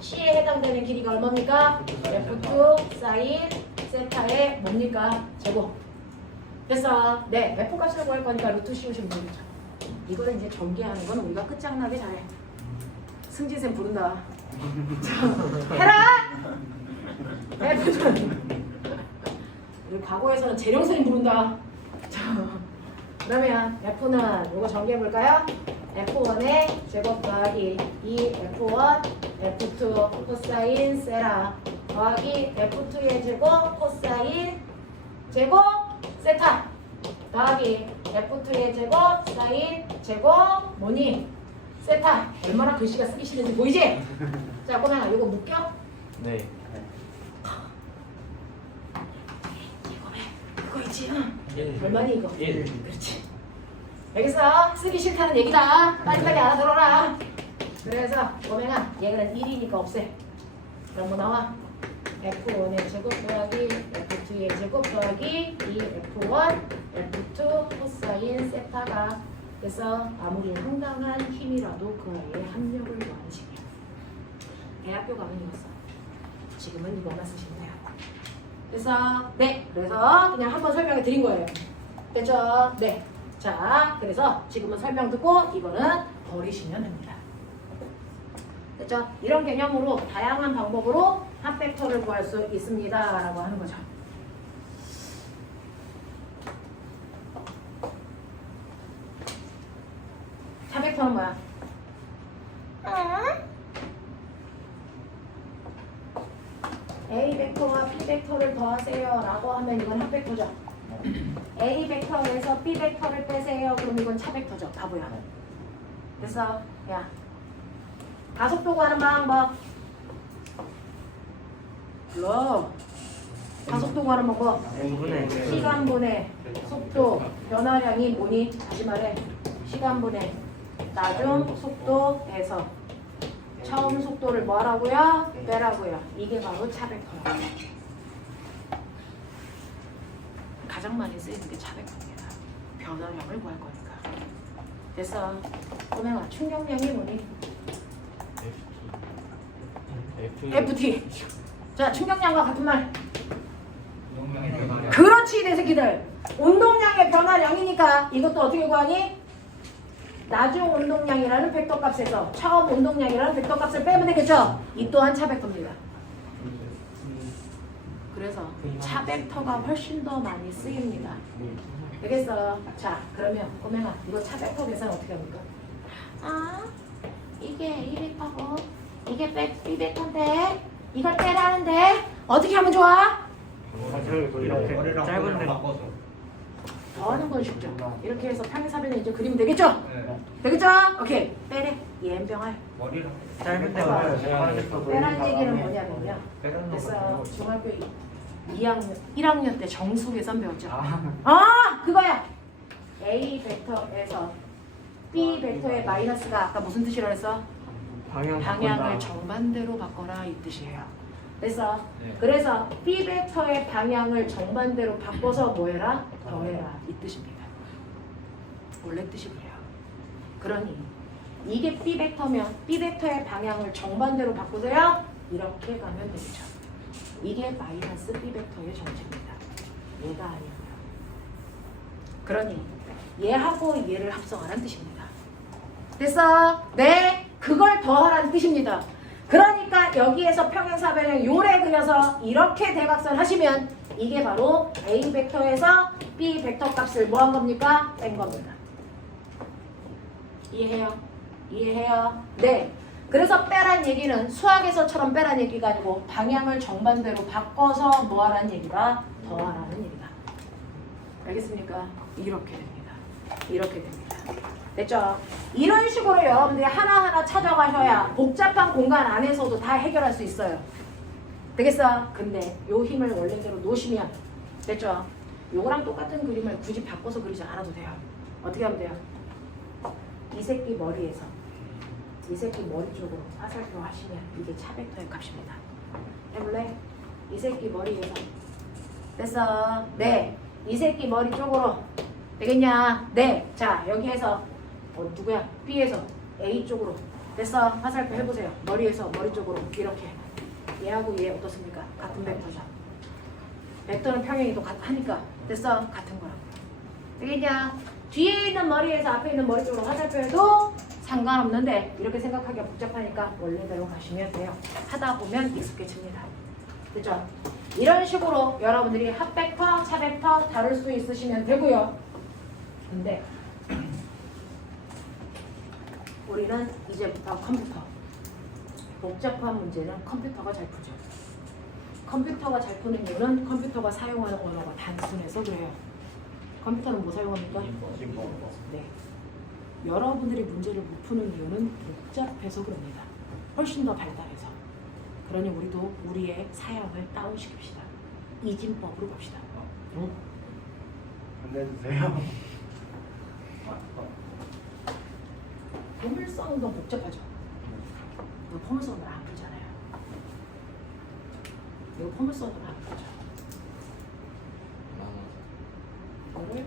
C에 해당되는 길이가 얼마입니까? F2 사인 세타의 뭡니까? 제곱. 됐어. 네. F 값을 구할 거니까 루트 씌우시면 되겠죠. 이거를 이제 전개하는 건 우리가 끝장나게 잘해. 승진쌤 부른다. 해라! F2 우리 과거에서는 재령선이 부른다. 그러면 F는 이거 전개해볼까요? F1의 제곱 더하기 2F1 F2 코사인 세라 더하기 F2의 제곱 코사인 제곱 세타 더하기 F2의 제곱 사인 제곱 뭐니? 세타. 얼마나 글씨가 쓰기 싫은지 보이지? 자, 꼬맹아 이거 묶여? 네. 이거 있지? 응? 1. 얼마니 이거? 1. 그렇지. 알겠어? 쓰기 싫다는 얘기다. 빨리빨리 알아들어라. 그래서 꼬맹아 얘는 1이니까 없애. 그럼 뭐 나와? F1의 제곱 더하기 F2의 제곱 더하기 2F1 F2 코사인 세타가 그래서 아무리 황당한 힘이라도 그 아이의 합력을 구하는 식이야. 대학교 가면 이거 써. 지금은 이거만 쓰시면 돼요. 그래서 네, 그래서 그냥 한번 설명해 드린 거예요. 됐죠? 네. 자, 그래서 지금은 설명 듣고 이거는 버리시면 됩니다. 됐죠? 이런 개념으로 다양한 방법으로 합벡터를 구할 수 있습니다라고 하는 거죠. 합벡터는 뭐야? A 벡터와 B 벡터를 더하세요 라고 하면 이건 합벡터죠. A 벡터에서 B 벡터를 빼세요. 그럼 이건 차벡터죠. 바보야. 그래서 야 가속도 구하는 방법. 불러. 가속도 구하는 방법. 시간분의 속도 변화량이 뭐니? 다시 말해. 시간분의 나중 속도에서 처음 속도를 뭐 하라고요? 빼라고요. 이게 바로 차벡터예요. 가장 많이 쓰이는 게 차벡터입니다. 변화량을 구할 거니까. 그래서 꼬맹아 충격량이 뭐니? FT. 자, 충격량과 같은 말. 그렇지, 내 새끼들. 운동량의 변화량이니까 이것도 어떻게 구하니? 나중 운동량이라는 벡터 값에서 처음 운동량이라는 벡터 값을 빼면 되겠죠? 이 또한 차벡터입니다. 그래서 차벡터가 훨씬 더 많이 쓰입니다. 알겠어? 자, 그러면 꼬맹아 이거 차벡터 계산 어떻게 합니까? 이게 A 벡터고 이게 B 벡터인데 이걸 빼라는데 어떻게 하면 좋아? 이렇게 짧은 데로 더하는 건 쉽죠. 이렇게 해서 평행사변을 이제 그리면 되겠죠? 되겠죠? 오케이. 빼래. 예병할. 짧은 데로 빼라는 얘기는 뭐냐면요. 그래서 중학교 1학년 때 정수계산 배웠죠. 그거야. A 벡터에서 B 벡터의 마이너스가 아까 무슨 뜻이라 했어? 방향을 정반대로 바꿔라 이 뜻이에요. 그래서 B 벡터의 방향을 정반대로 바꿔서 뭐해라? 더해라 이 뜻입니다. 원래 뜻이 그래요. 그러니 이게 B 벡터면 B 벡터의 방향을 정반대로 바꾸세요. 이렇게 가면 되겠죠. 이게 마이너스 B 벡터의 정체입니다. 얘가 아니고요. 그러니 얘하고 얘를 합성하라는 뜻입니다. 됐어? 네, 그걸 더하라는 뜻입니다. 그러니까 여기에서 평행사변형 요래 그려서 이렇게 대각선 하시면 이게 바로 A 벡터에서 B 벡터 값을 뭐 한 겁니까? 뺀 겁니다. 이해해요? 이해해요? 네. 그래서 빼란 얘기는 수학에서처럼 빼란 얘기가 아니고 방향을 정반대로 바꿔서 뭐 하라는 얘기가 더하라는 얘기다. 알겠습니까? 이렇게 됩니다. 이렇게 됩니다. 됐죠? 이런 식으로 여러분들이 하나하나 찾아가셔야 복잡한 공간 안에서도 다 해결할 수 있어요. 되겠어? 근데 요 힘을 원래대로 놓으시면 됐죠? 요거랑 똑같은 그림을 굳이 바꿔서 그리지 않아도 돼요. 어떻게 하면 돼요? 이 새끼 머리에서 이 새끼 머리 쪽으로 화살표 하시면 이게 차벡터의 값입니다. 해볼래? 이 새끼 머리에서 됐어? 네. 이 새끼 머리 쪽으로 되겠냐? 네. 자 여기에서 누구야? B에서 A 쪽으로 됐어? 화살표 해보세요. 머리에서 머리 쪽으로 이렇게 얘하고 얘 어떻습니까? 같은 벡터죠. 벡터는 평행이도 하니까 됐어? 같은 거라고. 되겠냐? 뒤에 있는 머리에서 앞에 있는 머리 쪽으로 화살표 해도 상관없는데 이렇게 생각하기가 복잡하니까 원래대로 가시면 돼요. 하다 보면 익숙해집니다. 됐죠? 이런 식으로 여러분들이 합벡터, 차벡터 다룰 수 있으시면 되고요. 근데 우리는 이제부터 컴퓨터. 복잡한 문제는 컴퓨터가 잘 풀죠. 컴퓨터가 잘 푸는 이유는 컴퓨터가 사용하는 언어가 단순해서 그래요. 컴퓨터는 뭐 사용합니까? 네. 여러분들이 문제를 못 푸는 이유는 복잡해서 그럽니다. 훨씬 더 발달해서. 그러니 우리도 우리의 사양을 다운시킵시다. 이진법으로 갑시다. 안내주세요. 포물선은 너무 복잡하죠? 이거 포물선으로 안 풀잖아요. 이거 포물선으로 안 풀죠. 이거를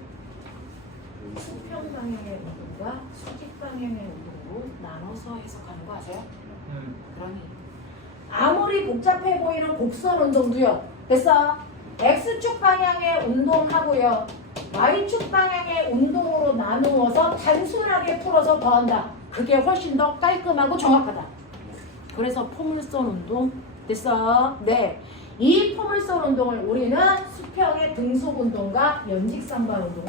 수평 방향의 운동과 수직 방향의 운동으로 나눠서 해석하는 거 아세요? 그러니 아무리 복잡해 보이는 곡선 운동도요. 됐어? X축 방향의 운동하고요. Y축 방향의 운동으로 나누어서 단순하게 풀어서 더한다. 그게 훨씬 더 깔끔하고 정확하다. 그래서 포물선 운동 됐어? 네. 이 포물선 운동을 우리는 수평의 등속 운동과 연직상반 운동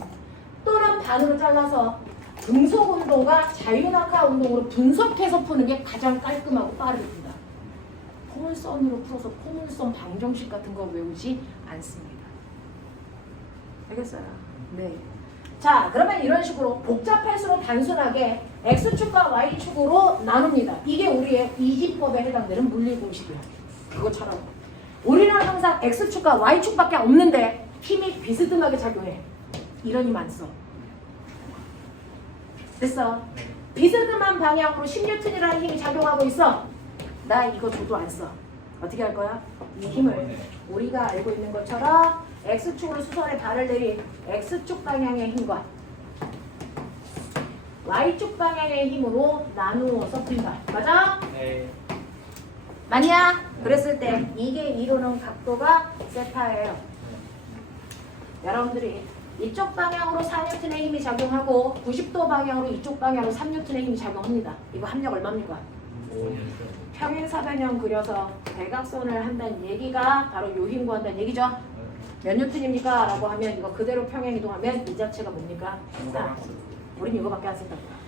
또는 반으로 잘라서 등속 운동과 자유낙하 운동으로 분석해서 푸는 게 가장 깔끔하고 빠릅니다. 포물선으로 풀어서 포물선 방정식 같은 거 외우지 않습니다. 알겠어요? 네. 자, 그러면 이런 식으로 복잡할수록 단순하게 X축과 Y축으로 나눕니다. 이게 우리의 이진법에 해당되는 물리공식이에요. 그것처럼 우리는 항상 X축과 Y축밖에 없는데 힘이 비스듬하게 작용해. 이런 힘 안 써. 됐어? 비스듬한 방향으로 10N이라는 힘이 작용하고 있어. 나 이거 줘도 안 써. 어떻게 할 거야? 이 힘을 우리가 알고 있는 것처럼 X축으로 수선에 발을 내린 X축 방향의 힘과 Y축 방향의 힘으로 나누어서 푼다. 맞아? 네. 맞냐? 그랬을 때 이게 이루는 각도가 세타예요. 여러분들이 이쪽 방향으로 4N의 힘이 작용하고 90도 방향으로 이쪽 방향으로 3N의 힘이 작용합니다. 이거 합력 얼마입니까? 평행사변형 그려서 대각선을 한다는 얘기가 바로 요 힘 구한다는 얘기죠. 몇 뉴턴입니까? 라고 하면 이거 그대로 평행 이동하면 이 자체가 뭡니까? 4. 우린 이거밖에 안 쓴다고요.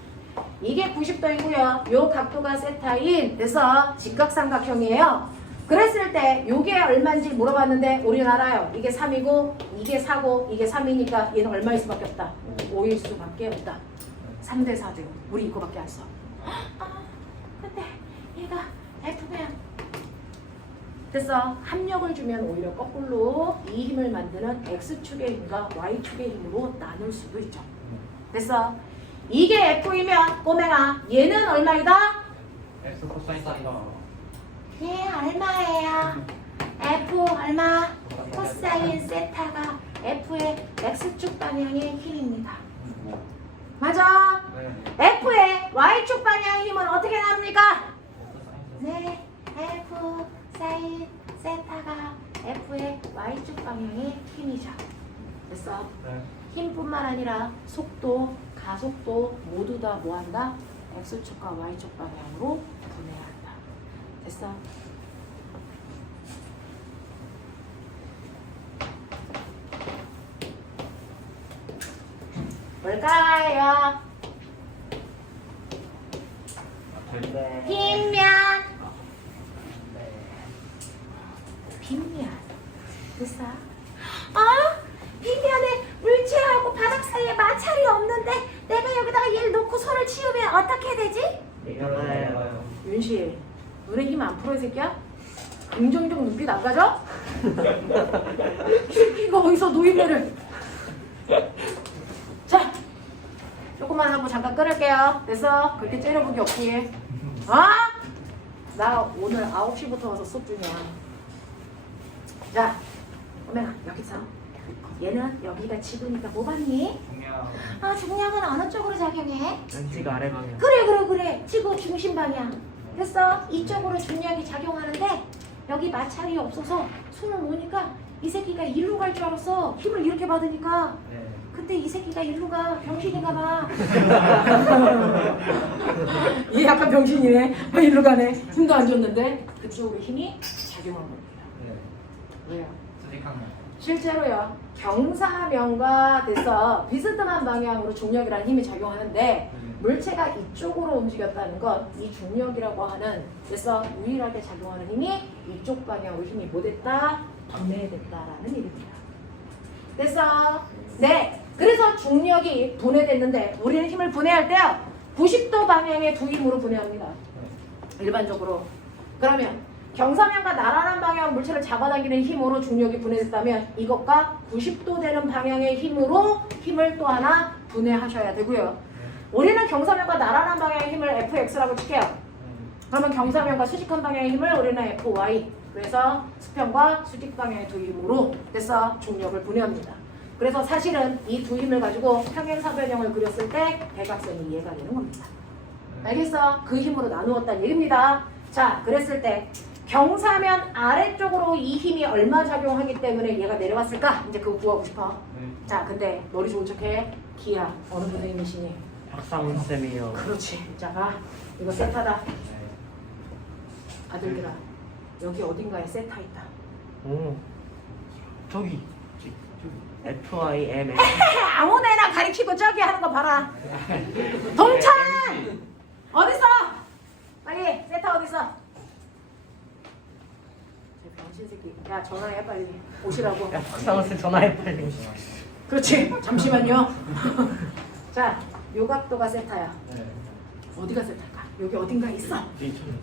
이게 90도이고요. 요 각도가 세타인 그래서 직각삼각형이에요. 그랬을 때 요게 얼마인지 물어봤는데 우리는 알아요. 이게 3이고 이게 4고 이게 3이니까 얘는 얼마일 수밖에 없다. 5일 수밖에 없다. 3대 4대 5. 우리 이거밖에 안 써. 근데 얘가 F면 됐어. 합력을 주면 오히려 거꾸로 이 힘을 만드는 X축의 힘과 Y축의 힘으로 나눌 수도 있죠. 됐어. 이게 F이면 꼬맹아 얘는 얼마이다? X 코사인 사이다. 얘 얼마예요? F 얼마? 코사인 세타가 F의 X축 방향의 힘입니다. 맞아? 네. F의 Y축 방향의 힘은 어떻게 나옵니까? 네, F 사인 세타가 F의 Y축 방향의 힘이죠. 됐어? 네. 힘뿐만 아니라 속도, 가속도 모두 다 뭐한다? X축과 Y축 방향으로 분해야 한다. 됐어? 뭘까요? 빗면. 빗면. 됐어? 빗면에 물체하고 바닥 사이에 마찰이 없는데 내가 여기다가 얘를 놓고 손을 치우면 어떻게 해야 되지? 내려가요. 윤실, 눈에 힘 안 풀어 이 새끼야? 긍정적 눈빛 안 가져? 이 새끼가 어디서 노인네를. 자, 조금만 하고 잠깐 끊을게요. 됐어? 그렇게 째려보기 없기. 나 오늘 9시부터 와서 수업 중이야. 자, 오메가 여기 있어. 얘는 여기가 지구니까 뭐 봤니? 중량. 중량은 어느 쪽으로 작용해? 왼쪽 아래 방향. 그래. 지구 중심 방향. 됐어? 이쪽으로 중력이 작용하는데 여기 마찰이 없어서 손을 놓으니까 이 새끼가 일로 갈 줄 알았어. 힘을 이렇게 받으니까. 네. 근데 이 새끼가 일로 가. 병신인가 봐. 얘 약간 병신이네. 일로 가네. 힘도 안 줬는데 그쪽으로 힘이 작용한 겁니다. 네. 왜요? 수직한 거. 실제로요. 경사면과 돼서 비스듬한 방향으로 중력이라는 힘이 작용하는데 물체가 이쪽으로 움직였다는 건 이 중력이라고 하는 그래서 유일하게 작용하는 힘이 이쪽 방향으로 힘이 못했다 분해됐다라는 일입니다. 됐어? 네. 그래서 중력이 분해됐는데 우리는 힘을 분해할 때요 90도 방향의 두 힘으로 분해합니다. 일반적으로. 그러면 경사면과 나란한 방향 물체를 잡아당기는 힘으로 중력이 분해됐다면 이것과 90도 되는 방향의 힘으로 힘을 또 하나 분해하셔야 되고요. 우리는 경사면과 나란한 방향의 힘을 Fx라고 칠게요. 그러면 경사면과 수직한 방향의 힘을 우리는 Fy. 그래서 수평과 수직 방향의 두 힘으로 돼서 중력을 분해합니다. 그래서 사실은 이 두 힘을 가지고 평행사변형을 그렸을 때 대각선이 이해가 되는 겁니다. 알겠어? 그 힘으로 나누었다는 얘기입니다. 자, 그랬을 때 경사면 아래쪽으로 이 힘이 얼마 작용하기 때문에 얘가 내려갔을까? 이제 그거 구하고 싶어. 자, 근데 머리 좋은 척해. 기야, 어느 선생님이시니? 박상훈 쌤이요. 그렇지. 자, 봐. 이거 세타다. 아들들아, 여기 어딘가에 세타 있다. 오. 저기. FIM. 아무데나 가리키고 저기 하는 거 봐라. 동찬! 어딨어? 빨리 세타 어딨어? 저 병신 새끼. 야, 전화해 빨리. 오시라고. 야, 박상훈 쌤 전화해 빨리. 그렇지. 잠시만요. 자, 요 각도가 세타야. 네. 어디가 세타일까? 여기 어딘가에 있어. 이 새끼들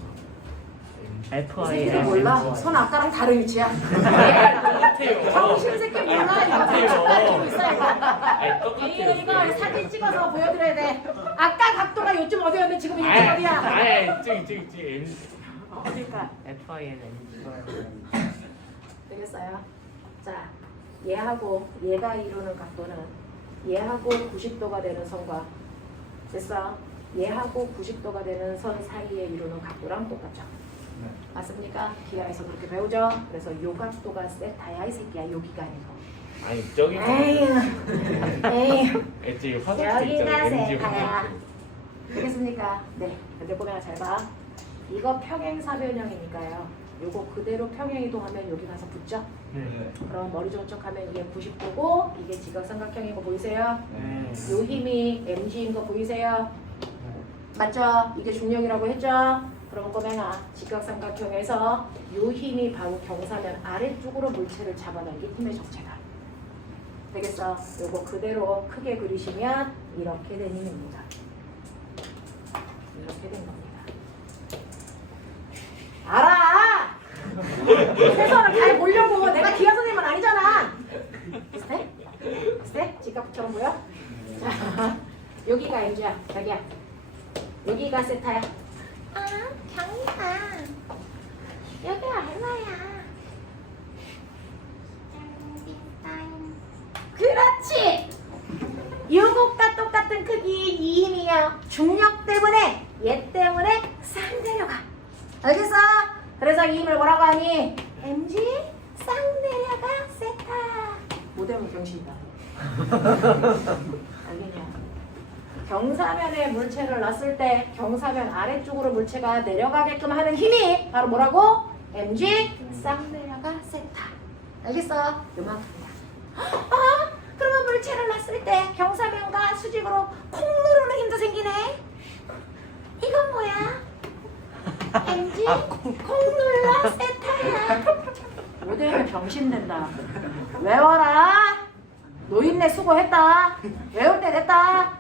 FIM. 몰라. 손 아까랑 다른 위치야. 정신 새끼 몰라. 이거 가르치고 있어 이거. 이거 사진 찍어서 보여드려야 돼. 아까 각도가 요쯤 어디였는데 지금 이쪽 어디야? 아예 저기 어딜까? FIM. 되겠어요? 자, 얘하고 얘가 이루는 각도는 얘하고 90도가 되는 선과 됐어? 얘하고 90도가 되는 선 사이에 이루는 각도랑 똑같죠? 네. 맞습니까? 기하에서 그렇게 배우죠? 그래서 요 각도가 세타야 이 새끼야. 여기가 아니고. 아니 저기 에휴 엣지 화장실 여기가 있잖아. MG 세타야. 화장실. 되겠습니까? 네. 근데 꼬맹아 잘 봐. 이거 평행사변형이니까요. 요거 그대로 평행이동하면 여기 가서 붙죠? 네. 그럼 머리 좋은 척하면 이게 90도고 이게 지각삼각형인 거 보이세요? 네. 요 힘이 mg인 거 보이세요? 맞죠? 이게 중력이라고 했죠? 그럼 꼬맹아 직각삼각형에서 요 힘이 바로 경사면 아래쪽으로 물체를 잡아당긴 힘의 정체다. 되겠어? 요거 그대로 크게 그리시면 이렇게 된 힘입니다. 이렇게 된 겁니다. 알아! 최선을 다해 보려고. 내가 기아 선생님은 아니잖아. 비슷해? 비슷해? 직각처럼 보여? 자, 여기가 MG야. 자기야. 여기가 세타야. 경이다. 여기가 얼마야? 그렇지. 요것과 똑같은 크기인 이 힘이요. 중력 때문에 얘 때문에 싹 내려가. 알겠어? 그래서 이 힘을 뭐라고 하니? MG 싹 내려가 세타. 모델은 병신이다. 알겠냐? 경사면에 물체를 놨을 때 경사면 아래쪽으로 물체가 내려가게끔 하는 힘이 바로 뭐라고? mg 쌍 내려가 세타. 알겠어? 요만큼이야. 그러면 물체를 놨을 때 경사면과 수직으로 콩 누르는 힘도 생기네. 이건 뭐야? mg 콩 눌러 세타야. 모델은 병신된다. 외워라. 노인네 수고했다. 외울 때 됐다.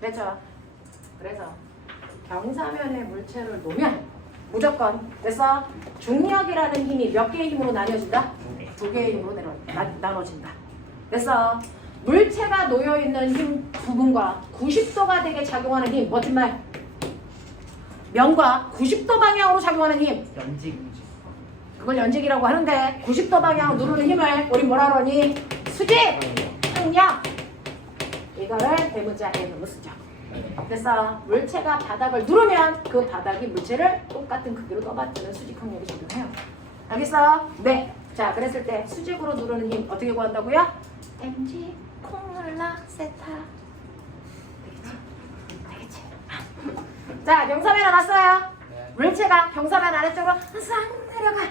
됐죠? 그래서 경사면에 물체를 놓으면 무조건 됐어? 중력이라는 힘이 몇 개의 힘으로 나뉘어진다? 두 개의 힘으로 나눠진다. 됐어? 물체가 놓여있는 힘 부분과 90도가 되게 작용하는 힘, 멋진 말. 면과 90도 방향으로 작용하는 힘, 연직. 그걸 연직이라고 하는데 90도 방향으로 누르는 힘을 우리 뭐라 그러니? 수직! 항력! 이거를 대문자 N으로 쓰죠. 됐어? 물체가 바닥을 누르면 그 바닥이 물체를 똑같은 크기로 떠받드는 수직 항력이 적용해요. 알겠어? 네. 자, 그랬을 때 수직으로 누르는 힘 어떻게 구한다고요? mg 콩 눌러 세타. 되겠지? 자, 경사면에 놨어요. 물체가 경사면 아래쪽으로 싹 내려가.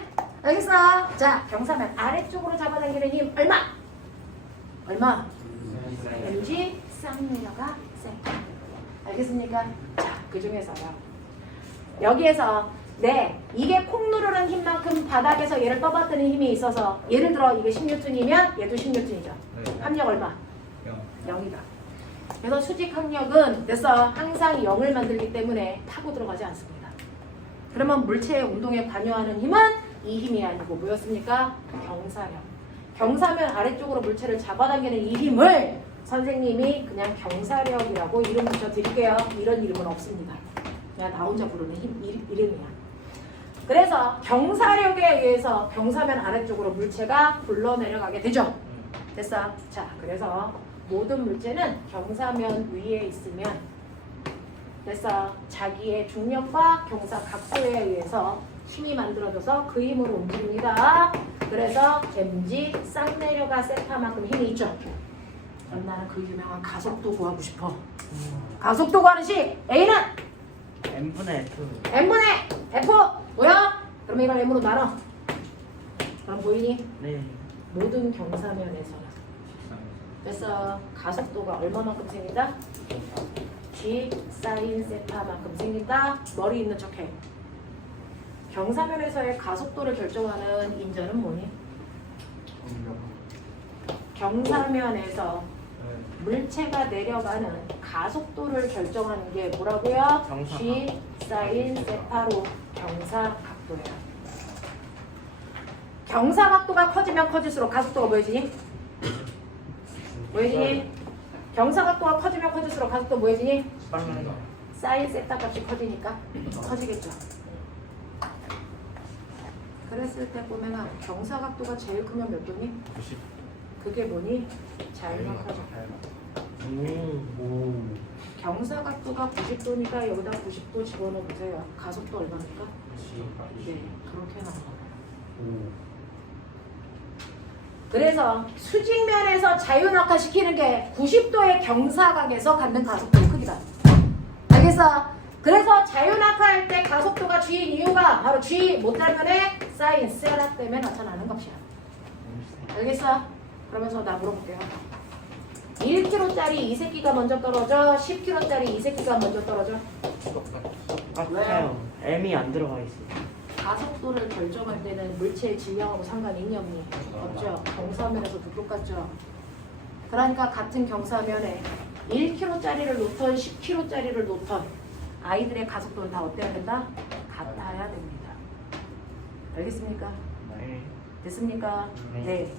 알겠어? 자, 경사면 아래쪽으로 잡아당기는 힘 얼마? 얼마? mg 싹 내려가 세타. 알겠습니까? 자, 그 중에서요. 여기에서 이게 콩 누르는 힘만큼 바닥에서 얘를 떠받드는 힘이 있어서 예를 들어 이게 16N이면 얘도 16N이죠. 합력 얼마? 0이다. 그래서 수직 항력은 됐어. 항상 0을 만들기 때문에 타고 들어가지 않습니다. 그러면 물체의 운동에 관여하는 힘은 이 힘이 아니고 뭐였습니까? 경사력. 경사면 아래쪽으로 물체를 잡아당기는 이 힘을 선생님이 그냥 경사력이라고 이름 붙여드릴게요. 이런 이름은 없습니다. 그냥 나 혼자 부르는 이름이야. 그래서 경사력에 의해서 경사면 아래쪽으로 물체가 굴러내려가게 되죠. 됐어? 자, 그래서 모든 물체는 경사면 위에 있으면 됐어? 자기의 중력과 경사 각도에 의해서 힘이 만들어져서 그 힘으로 움직입니다. 그래서 mg 쌍 내려가 세타만큼 힘이 있죠. 그럼 나는 그 유명한 가속도 구하고 싶어. 가속도 구하는 식 A는 n분의 F. n분의 F 뭐야? 그럼 이걸 m으로 나눠. 그럼 보이니? 네. 모든 경사면에서 그래서 가속도가 얼마만큼 생긴다? G 사인 세타만큼 생긴다. 머리 있는 척해. 경사면에서의 가속도를 결정하는 인자는 뭐니? 경사면에서 물체가 내려가는 가속도를 결정하는 게 뭐라고요? 경사. G 사인 세타로 경사 각도야. 경사 각도가 커지면 커질수록 가속도가 뭐해지니? 뭐해지니? 경사 각도가 커지면 커질수록 가속도 뭐해지니? 빨라요. 사인 세타 값이 커지니까 커지겠죠. 그랬을 때 보면은 경사 각도가 제일 크면 몇 도니? 90. 그게 뭐니? 자유낙하죠. 오. 경사 각도가 90도니까 여기다 90도 집어넣어 보세요. 가속도 얼마입니까? 네, 그렇게 나와요. 그래서 수직면에서 자유낙하 시키는 게 90도의 경사각에서 갖는 가속도의 크기다. 알겠어? 그래서 자유낙하할 때 가속도가 G인 이유가 바로 G 못달면에 사인 세라 때문에 나타나는 것이야. 알겠어? 그러면서 나 물어볼게요. 1kg짜리 이 새끼가 먼저 떨어져? 10kg짜리 이 새끼가 먼저 떨어져? 똑같아요. M이 안 들어가 있어요. 가속도를 결정할 때는 물체의 질량하고 상관이 있냐 없니? 없죠. 경사면에서도 똑같죠. 그러니까 같은 경사면에 1kg짜리를 놓던 10kg짜리를 놓던 아이들의 가속도는 다 어때야 된다? 같아야 됩니다. 알겠습니까? 네. 됐습니까? 네.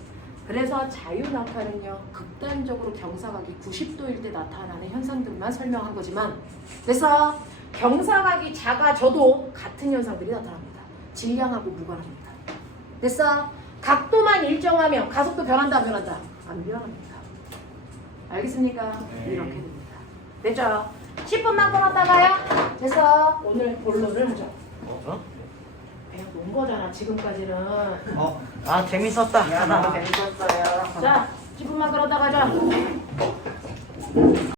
그래서 자유낙하는요 극단적으로 경사각이 90도일 때 나타나는 현상들만 설명한 거지만 그래서 경사각이 작아져도 같은 현상들이 나타납니다. 질량하고 무관합니다. 됐어? 각도만 일정하면 가속도 변한다 안 변한다? 안 변합니다. 알겠습니까? 네. 이렇게 됩니다. 됐죠? 10분만 끊었다가요. 됐어? 오늘 본론을 하죠. 어? 그냥 논 거잖아 지금까지는. 아 재밌었다. 재밌었어요. 자, 10분만 그러다 가자.